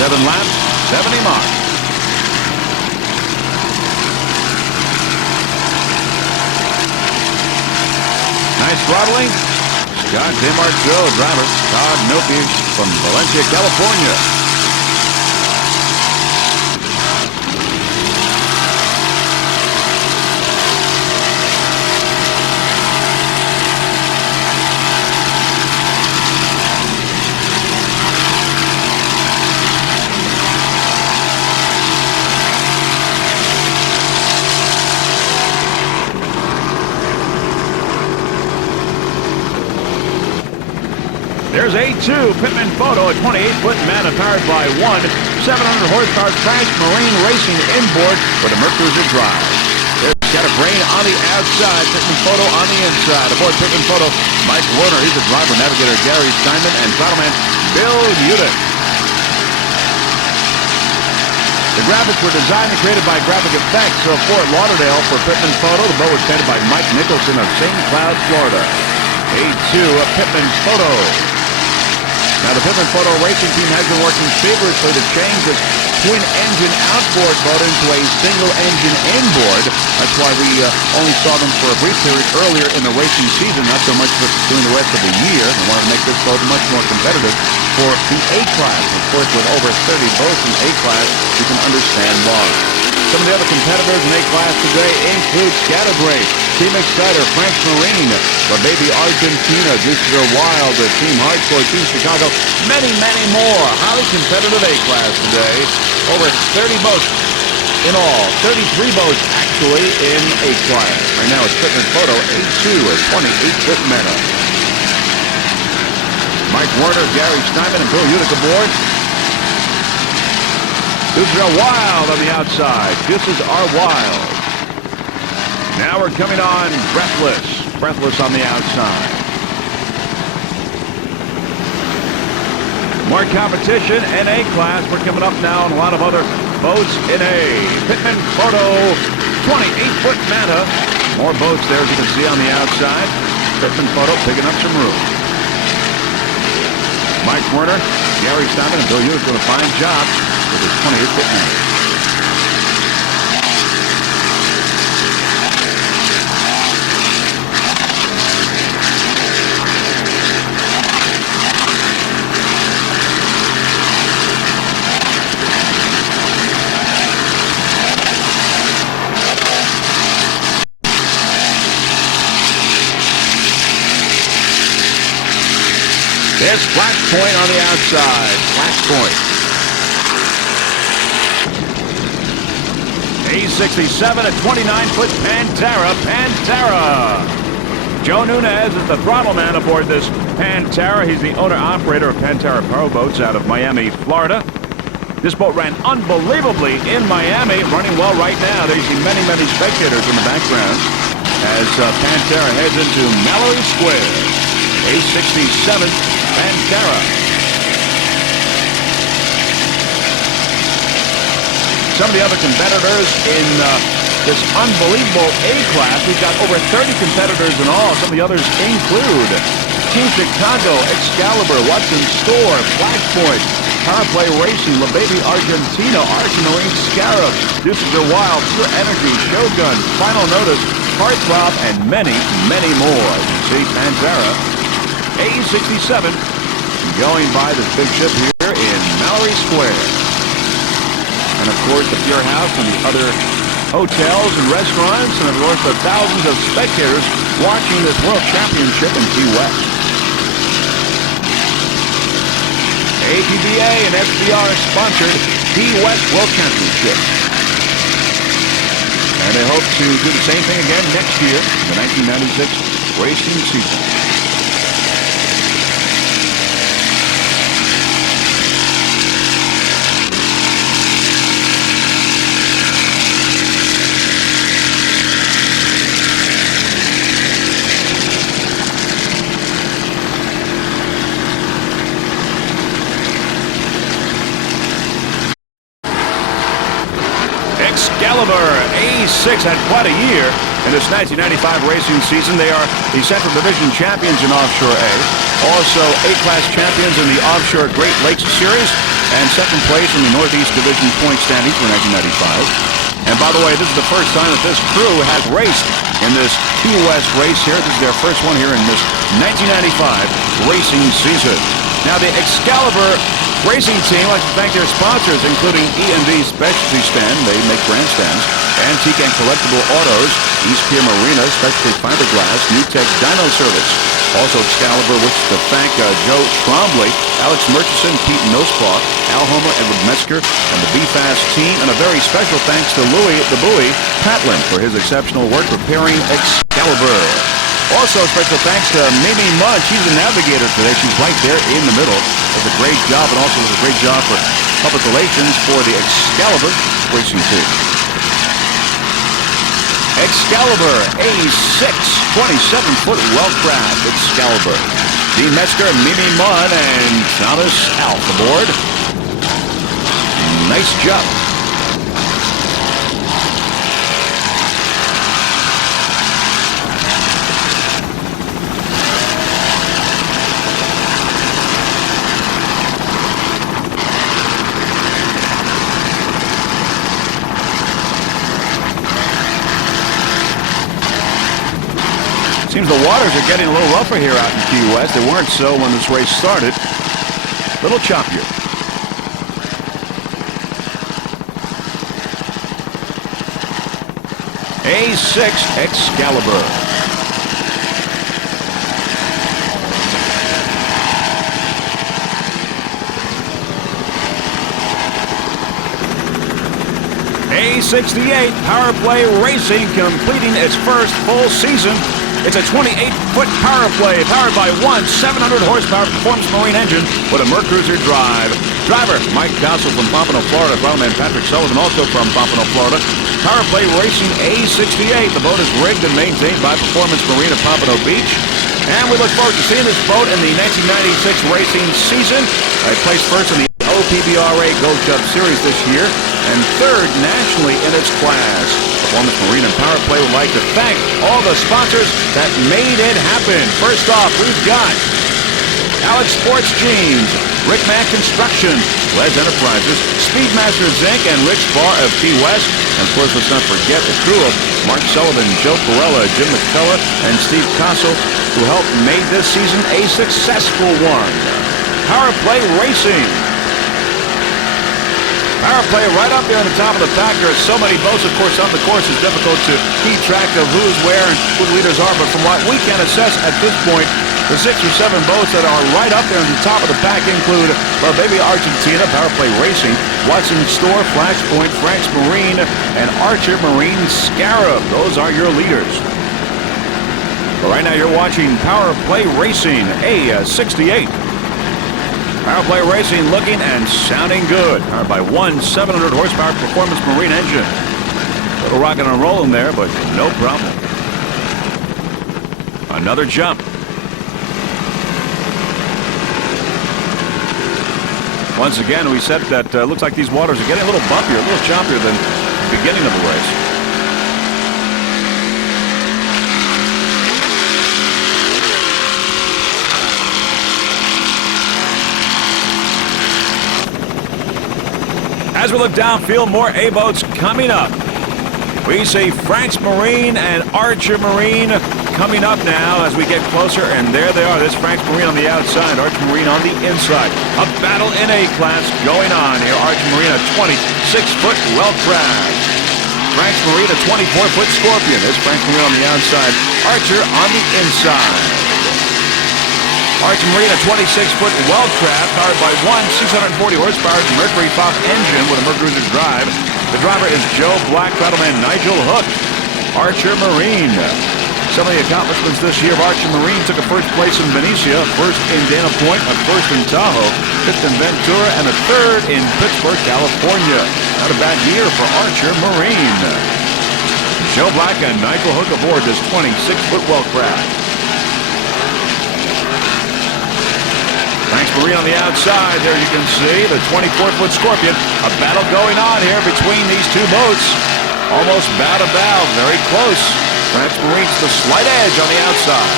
7 laps, 70 miles. Nice throttling. Scott DeMarco, driver. Todd Milkey from Valencia, California. There's A2 Pittman Photo, a 28-foot Mana powered by 700 horsepower French Marine Racing inboard with a Mercruiser drive. There's Scatterbrain on the outside, Pittman Photo on the inside. Aboard Pittman Photo, Mike Werner, he's the driver, navigator Gary Steinman, and throttle-man Bill Udick. The graphics were designed and created by Graphic Effects of Fort Lauderdale for Pittman Photo. The boat was painted by Mike Nicholson of St. Cloud, Florida. A2 of Pittman's Photo. Now, the Pittman Photo racing team has been working feverishly to change this twin-engine outboard boat into a single-engine inboard. That's why we only saw them for a brief period earlier in the racing season, not so much during the rest of the year. They wanted to make this boat much more competitive for the A-Class. Of course, with over 30 boats in A-Class, you can understand why. Some of the other competitors in A-Class today include Scatterbrain, Team Exciter, French Marine, La Baby Argentina, Deucer Wild, Team Hardcore, Team Chicago, many, many more. Highly competitive A-Class today. Over 30 boats in all. 33 boats, actually, in A-Class. Right now, it's Pittman Photo, A2, a 28-foot Mana. Mike Werner, Gary Steinman, and Bill Udick aboard. This is our Wild on the outside. This is our Wild. Now we're coming on Breathless. Breathless on the outside. More competition in A-Class. We're coming up now on a lot of other boats in A. Pittman Photo, 28-foot Mana. More boats there, as you can see on the outside. Pittman Photo picking up some room. Mike Werner, Gary Steinman, and Bill Udick doing a fine job with his 28-foot Mana. There's Flash Point on the outside. Flash Point. A67 at 29-foot Pantera. Pantera. Joe Nunez is the throttle man aboard this Pantera. He's the owner-operator of Pantera Powerboats out of Miami, Florida. This boat ran unbelievably in Miami, running well right now. There you see many, many spectators in the background as Pantera heads into Mallory Square. A67 Pantera. Some of the other competitors in this unbelievable A-Class, we've got over 30 competitors in all. Some of the others include Team Chicago, Excalibur, Watson Store, Flashpoint, Powerplay Racing, La Baby Argentina, Arch Marine Scarab, Deucer Wild, Pure Energy, Shogun, Final Notice, Heartthrob, and many, many more. See Pantera. A67 going by this big ship here in Mallory Square. And of course the Pure House and the other hotels and restaurants, and of course the thousands of spectators watching this World Championship in Key West. APBA and SBR sponsored Key West World Championship. And they hope to do the same thing again next year, the 1996 racing season. Excalibur A6 had quite a year in this 1995 racing season. They are the Central Division champions in Offshore A, also A-Class champions in the Offshore Great Lakes Series, and second place in the Northeast Division point standings for 1995. And by the way, this is the first time that this crew has raced in this Key West race here. This is their first one here in this 1995 racing season. Now, the Excalibur racing team likes to thank their sponsors, including E&V Specialty Stand, they make grandstands, Antique and Collectible Autos, East Pier Marina, Specialty Fiberglass, New Tech Dyno Service. Also Excalibur wishes to thank Joe Trombley, Alex Murchison, Pete Nosclaw, Al Homer, Edward Metzger, and the B-Fast team, and a very special thanks to Louis the Buoy Patlin for his exceptional work preparing Excalibur. Also, special thanks to Mimi Munn. She's the navigator today. She's right there in the middle. Does a great job, and also does a great job for public relations for the Excalibur Racing Team. Excalibur A6, 27-foot well-craft Excalibur. Dean Metzger, Mimi Munn, and Thomas Alf aboard. Nice job. Seems the waters are getting a little rougher here out in Key West. They weren't so when this race started. A little choppier. A6 Excalibur. A68 Power Play Racing completing its first full season. It's a 28-foot Power Play powered by one 700-horsepower performance marine engine with a Mercruiser drive. Driver Mike Castle from Pompano, Florida. Fireman Patrick Sullivan, also from Pompano, Florida. Power Play Racing A68. The boat is rigged and maintained by Performance Marine at Pompano Beach. And we look forward to seeing this boat in the 1996 racing season. It placed first in the APBA Gold Cup Series this year and third nationally in its class. Performance Marine and Power Play would like to thank all the sponsors that made it happen. First off, we've got Alex Sports Jeans, Rickman Construction, Les Enterprises, Speedmaster Zinc, and Rich Bar of Key West. And of course, let's not forget the crew of Mark Sullivan, Joe Perella, Jim McCullough, and Steve Castle, who helped make this season a successful one. Power Play Racing. Power Play right up there on the top of the pack. There are so many boats, of course, on the course. It's difficult to keep track of who's where and who the leaders are. But from what we can assess at this point, the 6 or 7 boats that are right up there on the top of the pack include Baby Argentina, Power Play Racing, Watson Store, Flashpoint, Frank's Marine, and Archer Marine Scarab. Those are your leaders. But right now you're watching Power Play Racing A68. Power Play Racing looking and sounding good. Powered by one 700-horsepower Performance Marine engine. A little rocking and rolling there, but no problem. Another jump. Once again, we said that looks like these waters are getting a little bumpier, a little choppier than the beginning of the race. As we look downfield, more A-boats coming up. We see Frank's Marine and Archer Marine coming up now as we get closer, and there they are. This Frank's Marine on the outside, Archer Marine on the inside. A battle in A-class going on here. Archer Marine, a 26-foot well-craft. Frank's Marine, a 24-foot Scorpion. This Frank's Marine on the outside, Archer on the inside. Archer Marine, a 26-foot well-craft powered by one 640-horsepower Mercury Pop engine with a Mercruiser drive. The driver is Joe Black, paddleman Nigel Hook. Archer Marine. Some of the accomplishments this year of Archer Marine took a first place in Benicia, first in Dana Point, a first in Tahoe, fifth in Ventura, and a third in Pittsburgh, California. Not a bad year for Archer Marine. Joe Black and Nigel Hook aboard this 26-foot well-craft. Frank's Marine on the outside. There you can see the 24-foot Scorpion. A battle going on here between these two boats. Almost bow to bow, very close. Frank's Marine's the slight edge on the outside.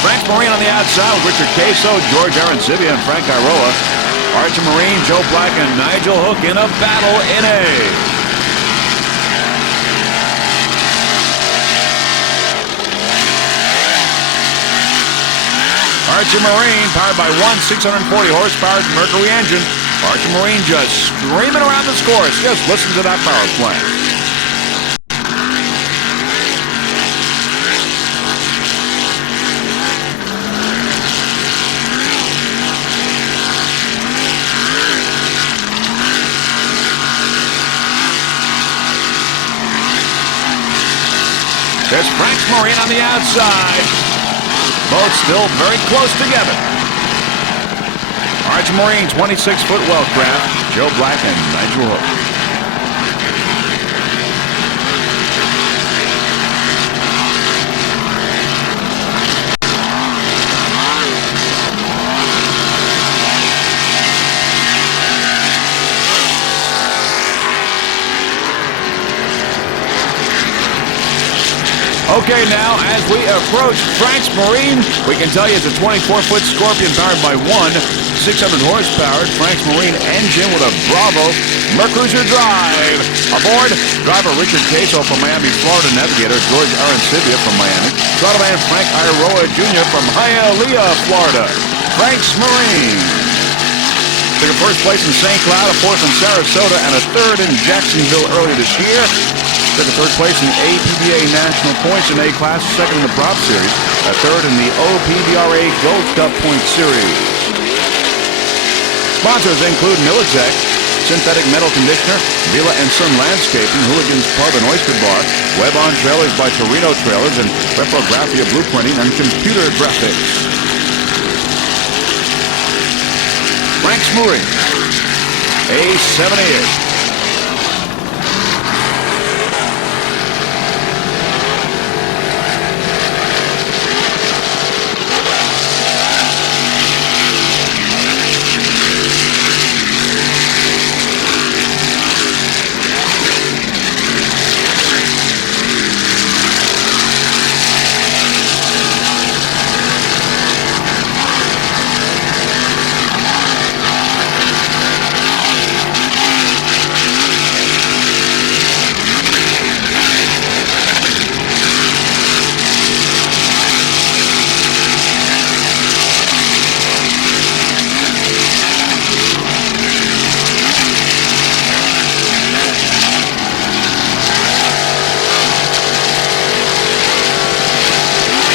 Frank's Marine on the outside with Richard Queso, George Arancibia, and Frank Iroa. Archer Marine, Joe Black, and Nigel Hook in a battle in A. Archer Marine, powered by one 640-horsepower Mercury engine. Archer Marine just screaming around this course. Just listen to that power plant. There's Frank's Marine on the outside. Both still very close together. Arch Marine, 26-foot Wellcraft, Joe Black and Nigel Hook. Okay, now, as we approach Frank's Marine, we can tell you it's a 24-foot Scorpion powered by one 600 horsepower Frank's Marine engine with a Bravo Mercruiser drive. Aboard, driver Richard Queso from Miami, Florida, navigator George Arancibia from Miami, throttle man Frank Iroa Jr. from Hialeah, Florida. Frank's Marine took a first place in St. Cloud, a fourth in Sarasota, and a third in Jacksonville earlier this year. Took a third place in APBA National Points in A-Class, second in the Prop Series, a third in the OPBRA Gold Cup Point Series. Sponsors include Militech, Synthetic Metal Conditioner, Vila and Sun Landscaping, Hooligans Pub and Oyster Bar, Web On Trailers by Torino Trailers, and Reprographia Blueprinting and Computer Graphics. Frank's Marine, A78.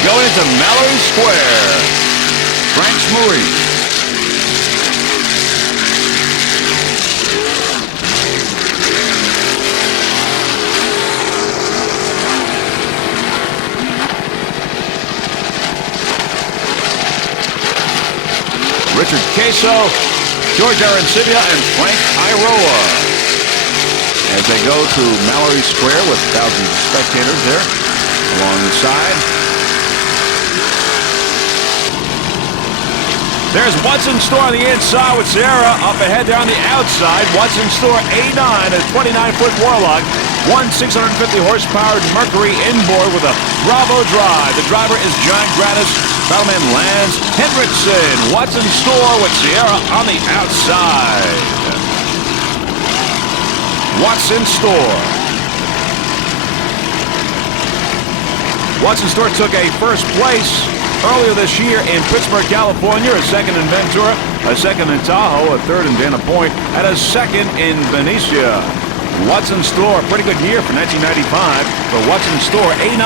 Going into Mallory Square, Frank's Marine. Richard Queso, George Arancibia, and Frank Iroa. As they go to Mallory Square with thousands of spectators there along the side. There's what's in store on the inside with Sierra up ahead there on the outside. What's in store A9, a 29-foot Warlock, one 650 horsepower Mercury inboard with a Bravo drive. The driver is John Gratis, battleman Lance Hendrickson. What's in store with Sierra on the outside? What's in store? What's in store took a first place earlier this year in Pittsburgh, California, a second in Ventura, a second in Tahoe, a third in Dana Point, and a second in Benicia. What's in store? Pretty good year for 1995 for What's in Store A9.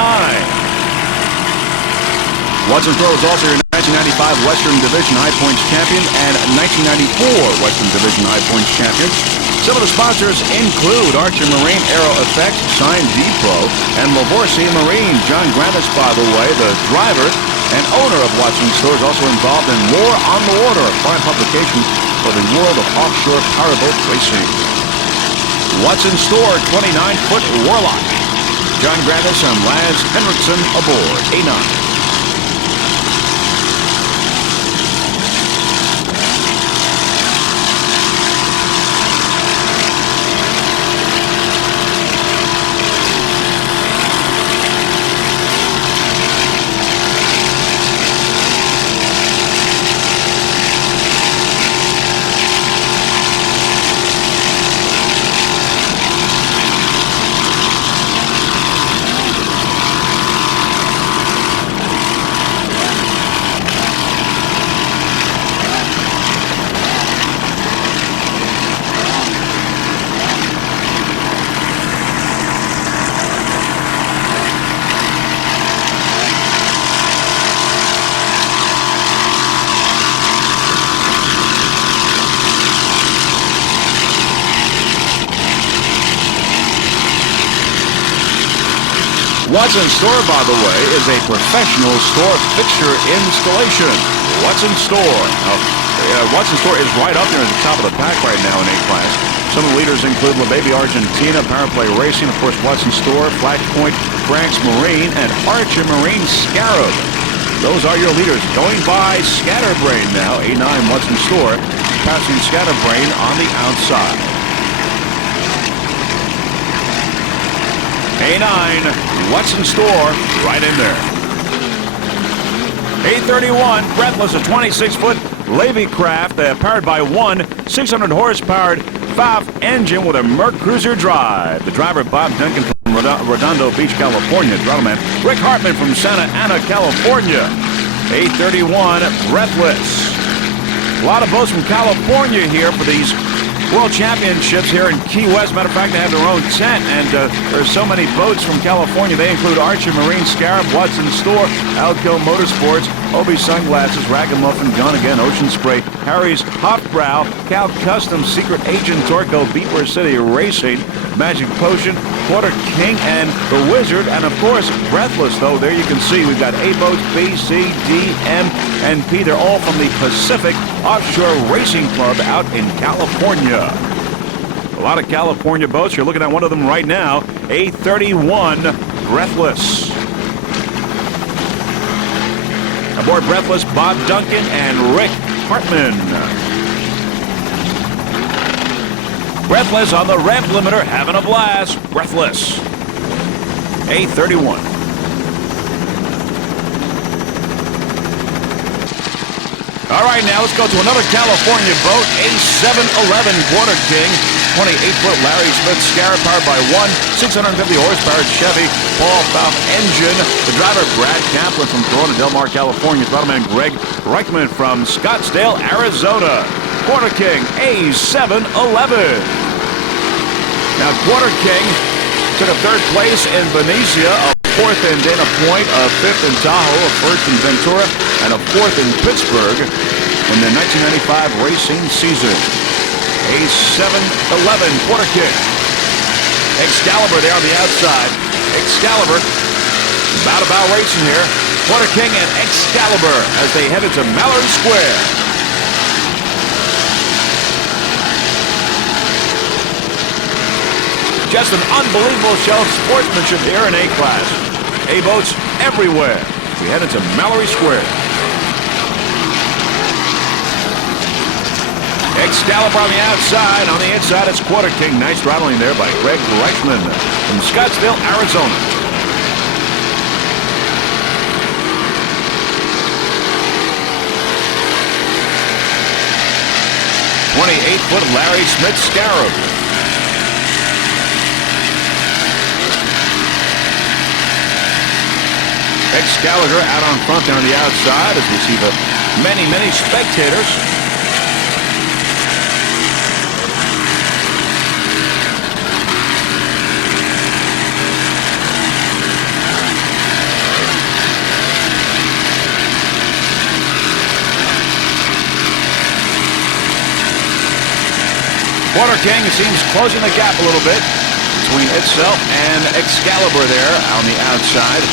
What's in store was also your 1995 Western Division High Points champion and 1994 Western Division High Points champion. Some of the sponsors include Archer Marine Aero Effects, Sign Depot, and Lavorsi Marine. John Granis, by the way, the driver and owner of What's in Store, is also involved in War on the Water, a fine publication for the world of offshore powerboat racing. What's in Store, 29-foot Warlock. John Granis and Lance Hendrickson aboard A9. Watson Store, by the way, is a professional store fixture installation. Watson Store. Watson Store is right up there at the top of the pack right now in A-Class. Some of the leaders include La Baby Argentina, Powerplay Racing, of course, Watson Store, Flashpoint, Frank's Marine, and Archer Marine Scarab. Those are your leaders. Going by Scatterbrain now, A9 Watson Store, passing Scatterbrain on the outside. A9 Watson Store right in there. 831 Breathless, a 26-foot Levy craft powered by one 600 horsepower FAF engine with a Merc Cruiser drive. The driver, Bob Duncan from Redondo Beach, California. Draftman Rick Hartman from Santa Ana, California. 831 Breathless. A lot of boats from California here for these World Championships here in Key West. Matter of fact, they have their own tent, and there's so many boats from California. They include Archer Marine, Scarab, Watson Store, Alco Motorsports, Obi Sunglasses, Ragamuffin, Gun Again, Ocean Spray, Harry's Hofbrau, Cal Custom, Secret Agent, Torco, Beeper City Racing, Magic Potion, Quarter King, and The Wizard, and of course, Breathless, though. There you can see we've got A boats, B, C, D, M, and P. They're all from the Pacific Offshore Racing Club out in California. A lot of California boats. You're looking at one of them right now, A31 Breathless. Aboard Breathless, Bob Duncan and Rick Hartman. Breathless on the ramp limiter, having a blast. Breathless. A31. All right, now let's go to another California boat, A711 Quarter King, 28-foot Larry Smith Scarab, powered by one 650 horsepower Chevy Paul Falk engine. The driver, Brad Kaplan from Corona Del Mar, California. Throttle Greg Reichman from Scottsdale, Arizona. Quarter King, A711. Now, Quarter King took a third place in Benicia, a fourth in Dana Point, a fifth in Tahoe, a first in Ventura, and a fourth in Pittsburgh in the 1995 racing season. A711 Quarter King. Excalibur there on the outside. Excalibur, bow-to-bow racing here. Quarter King and Excalibur as they head into Mallory Square. Just an unbelievable show of sportsmanship here in A-Class. A-boats everywhere. We head into Mallory Square. Excalibur on the outside. On the inside, it's Quarter King. Nice throttling there by Greg Reichman from Scottsdale, Arizona. .28-foot Larry Smith Scarab. Excalibur out on front there on the outside as we see the many spectators. Quarter King seems closing the gap a little bit between itself and Excalibur there on the outside.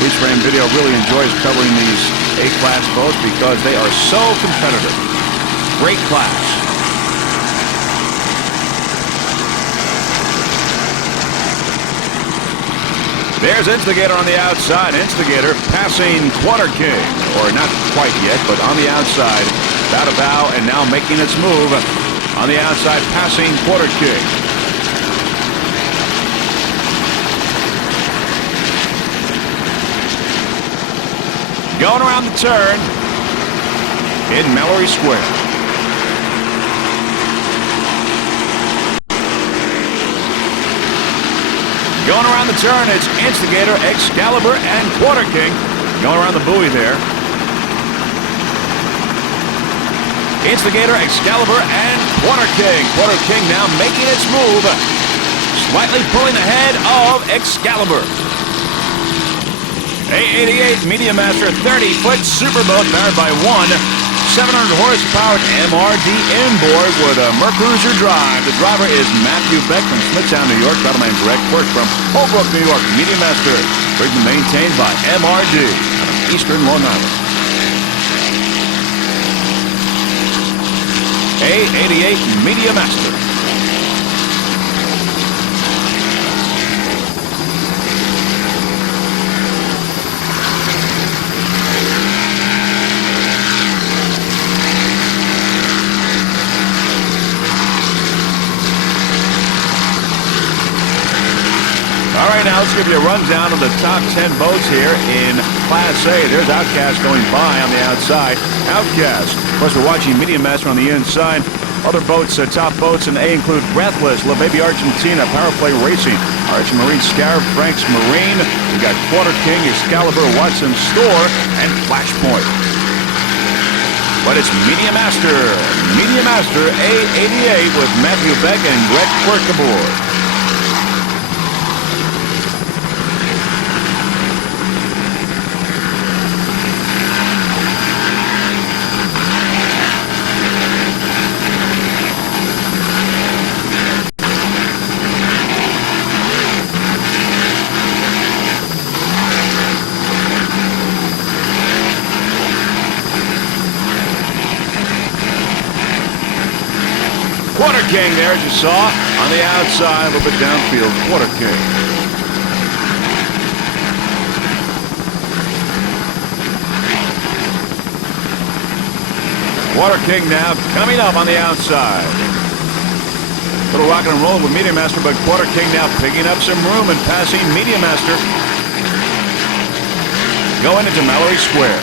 Police Frame Video really enjoys covering these A-Class boats because they are so competitive. Great class. There's Instigator on the outside. Instigator passing Quarter King. Or not quite yet, but on the outside. Bow to bow and now making its move. On the outside, passing Quarter King. Going around the turn in Mallory Square. Going around the turn, it's Instigator, Excalibur, and Quarter King. Going around the buoy there. Instigator, Excalibur, and Quarter King. Quarter King now making its move. Slightly pulling ahead of Excalibur. A88 Media Master 30-foot superboat powered by one 700 horsepower MRD inboard with a Merc Cruiser drive. The driver is Matthew Beck from Smithtown, New York. Battleman Greg Quirk from Holbrook, New York. Media Master Rigged and maintained by MRD out of Eastern Long Island. A88 Media Master. All right, now let's give you a rundown of the top 10 boats here in Class A. There's Outcast going by on the outside. Outcast. Of course, we're watching Medium Master on the inside. Other boats, top boats in A include Breathless, La Baby Argentina, Powerplay Racing, Arch Marine Scarab, Frank's Marine. We got Quarter King, Excalibur, Watson Store, and Flashpoint. But it's Medium Master. Medium Master A88 with Matthew Beck and Greg Quirk aboard. Quarter King there, as you saw, on the outside, a little bit downfield. Quarter King. Quarter King now coming up on the outside. Little rock and roll with Medium Master, but Quarter King now picking up some room and passing Medium Master. Going into Mallory Square.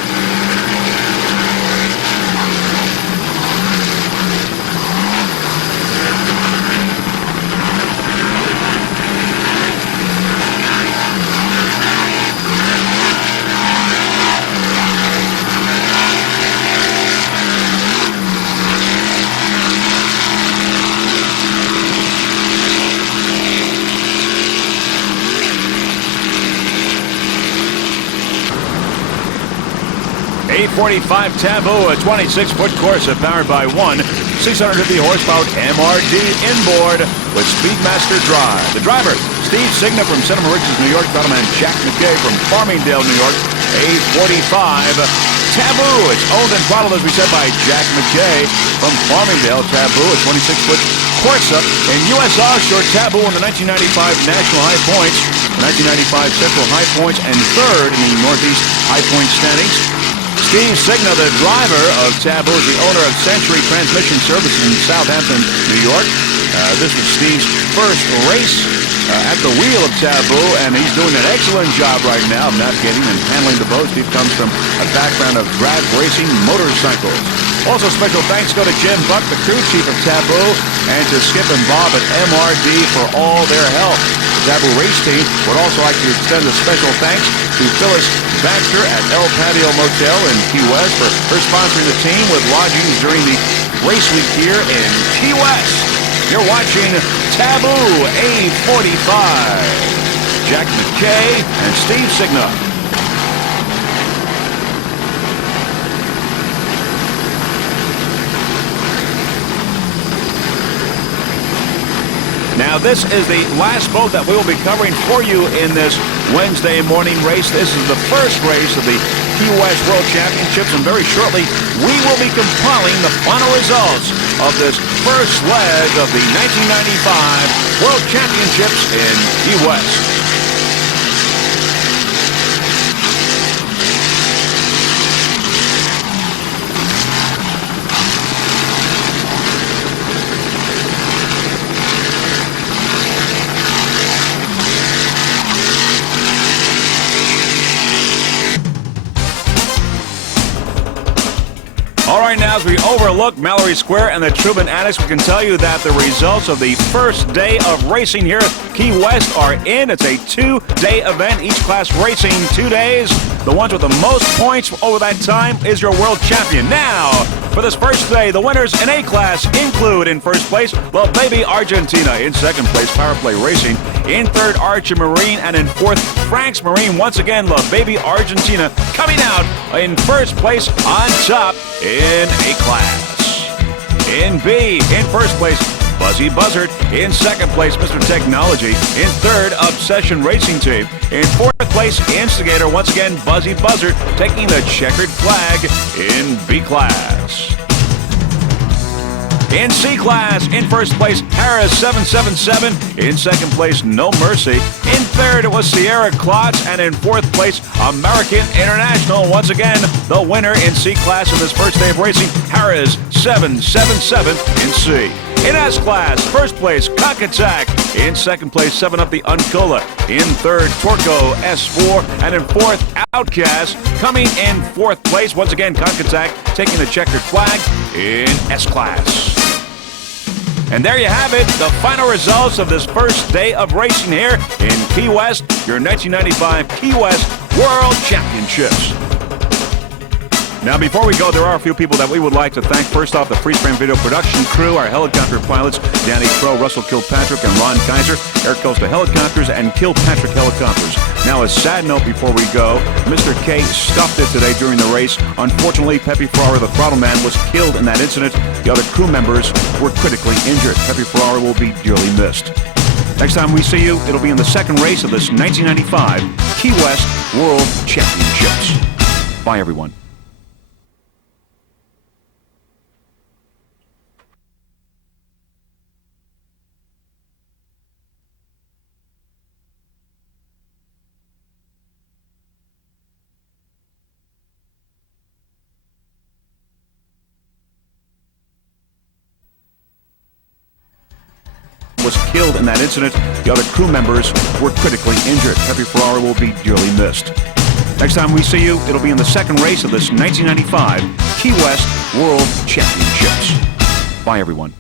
A45 Taboo, a 26-foot Corsa powered by one 650 horsepower MRD inboard with Speedmaster Drive. The driver, Steve Signa from Cinema Ridges, New York. Battleman Jack McKay from Farmingdale, New York. A45 Taboo. It's owned and throttled, as we said, by Jack McKay from Farmingdale. Taboo, a 26-foot Corsa. In U.S. Offshore, Taboo won the 1995 National High Points, the 1995 Central High Points, and third in the Northeast High Point standings. Steve Signa, the driver of Taboo, is the owner of Century Transmission Services in Southampton, New York. This was Steve's first race at the wheel of Taboo, and he's doing an excellent job right now of navigating and handling the boat. Steve comes from a background of drag racing motorcycles. Also, special thanks go to Jim Buck, the crew chief of Taboo, and to Skip and Bob at MRD for all their help. The Taboo race team would also like to extend a special thanks to Phyllis Baxter at El Patio Motel in Key West for her sponsoring the team with lodgings during the race week here in Key West. You're watching Taboo A45. Jack McKay and Steve Signa. Now, this is the last boat that we will be covering for you in this Wednesday morning race. This is the first race of the Key West World Championships, and very shortly we will be compiling the final results of this first leg of the 1995 World Championships in Key West. All right, now as we overlook Mallory Square and the Truman Annex, we can tell you that the results of the first day of racing here at Key West are in. It's a two-day event, each class racing 2 days. The ones with the most points over that time is your world champion. Now, for this first day, the winners in A class include in first place, La Baby Argentina. In second place, Powerplay Racing. In third, Arch Marine. And in fourth, Frank's Marine. Once again, La Baby Argentina coming out in first place on top in A class. In B, in first place, Buzzy Buzzard. In second place, Mr. Technology. In third, Obsession Racing Team. In fourth place, Instigator. Once again, Buzzy Buzzard taking the checkered flag in B class. In C class, in first place, Harris 777. In second place, No Mercy. In third, it was Sierra Klotz. And in fourth place, American International. Once again, the winner in C class in this first day of racing, Harris 777 in C. In S class, first place, Cock Attack. In second place, 7-Up the Uncola. In third, Torco S4. And in fourth, Outcast. Coming in fourth place, once again, Cock Attack taking the checkered flag in S class. And there you have it, the final results of this first day of racing here in Key West, your 1995 Key West World Championships. Now, before we go, there are a few people that we would like to thank. First off, the Freeze Frame Video production crew, our helicopter pilots, Danny Crow, Russell Kilpatrick, and Ron Kaiser, Air Costa Helicopters, and Kilpatrick Helicopters. Now, a sad note before we go, Mr. K stuffed it today during the race. Unfortunately, Pepe Ferrara, the throttle man, was killed in that incident. The other crew members were critically injured. Pepe Ferrara will be dearly missed. Next time we see you, it'll be in the second race of this 1995 Key West World Championships. Bye, everyone. Was killed in that incident. The other crew members were critically injured. Pepe Ferrara will be dearly missed. Next time we see you, it'll be in the second race of this 1995 Key West World Championships. Bye, everyone.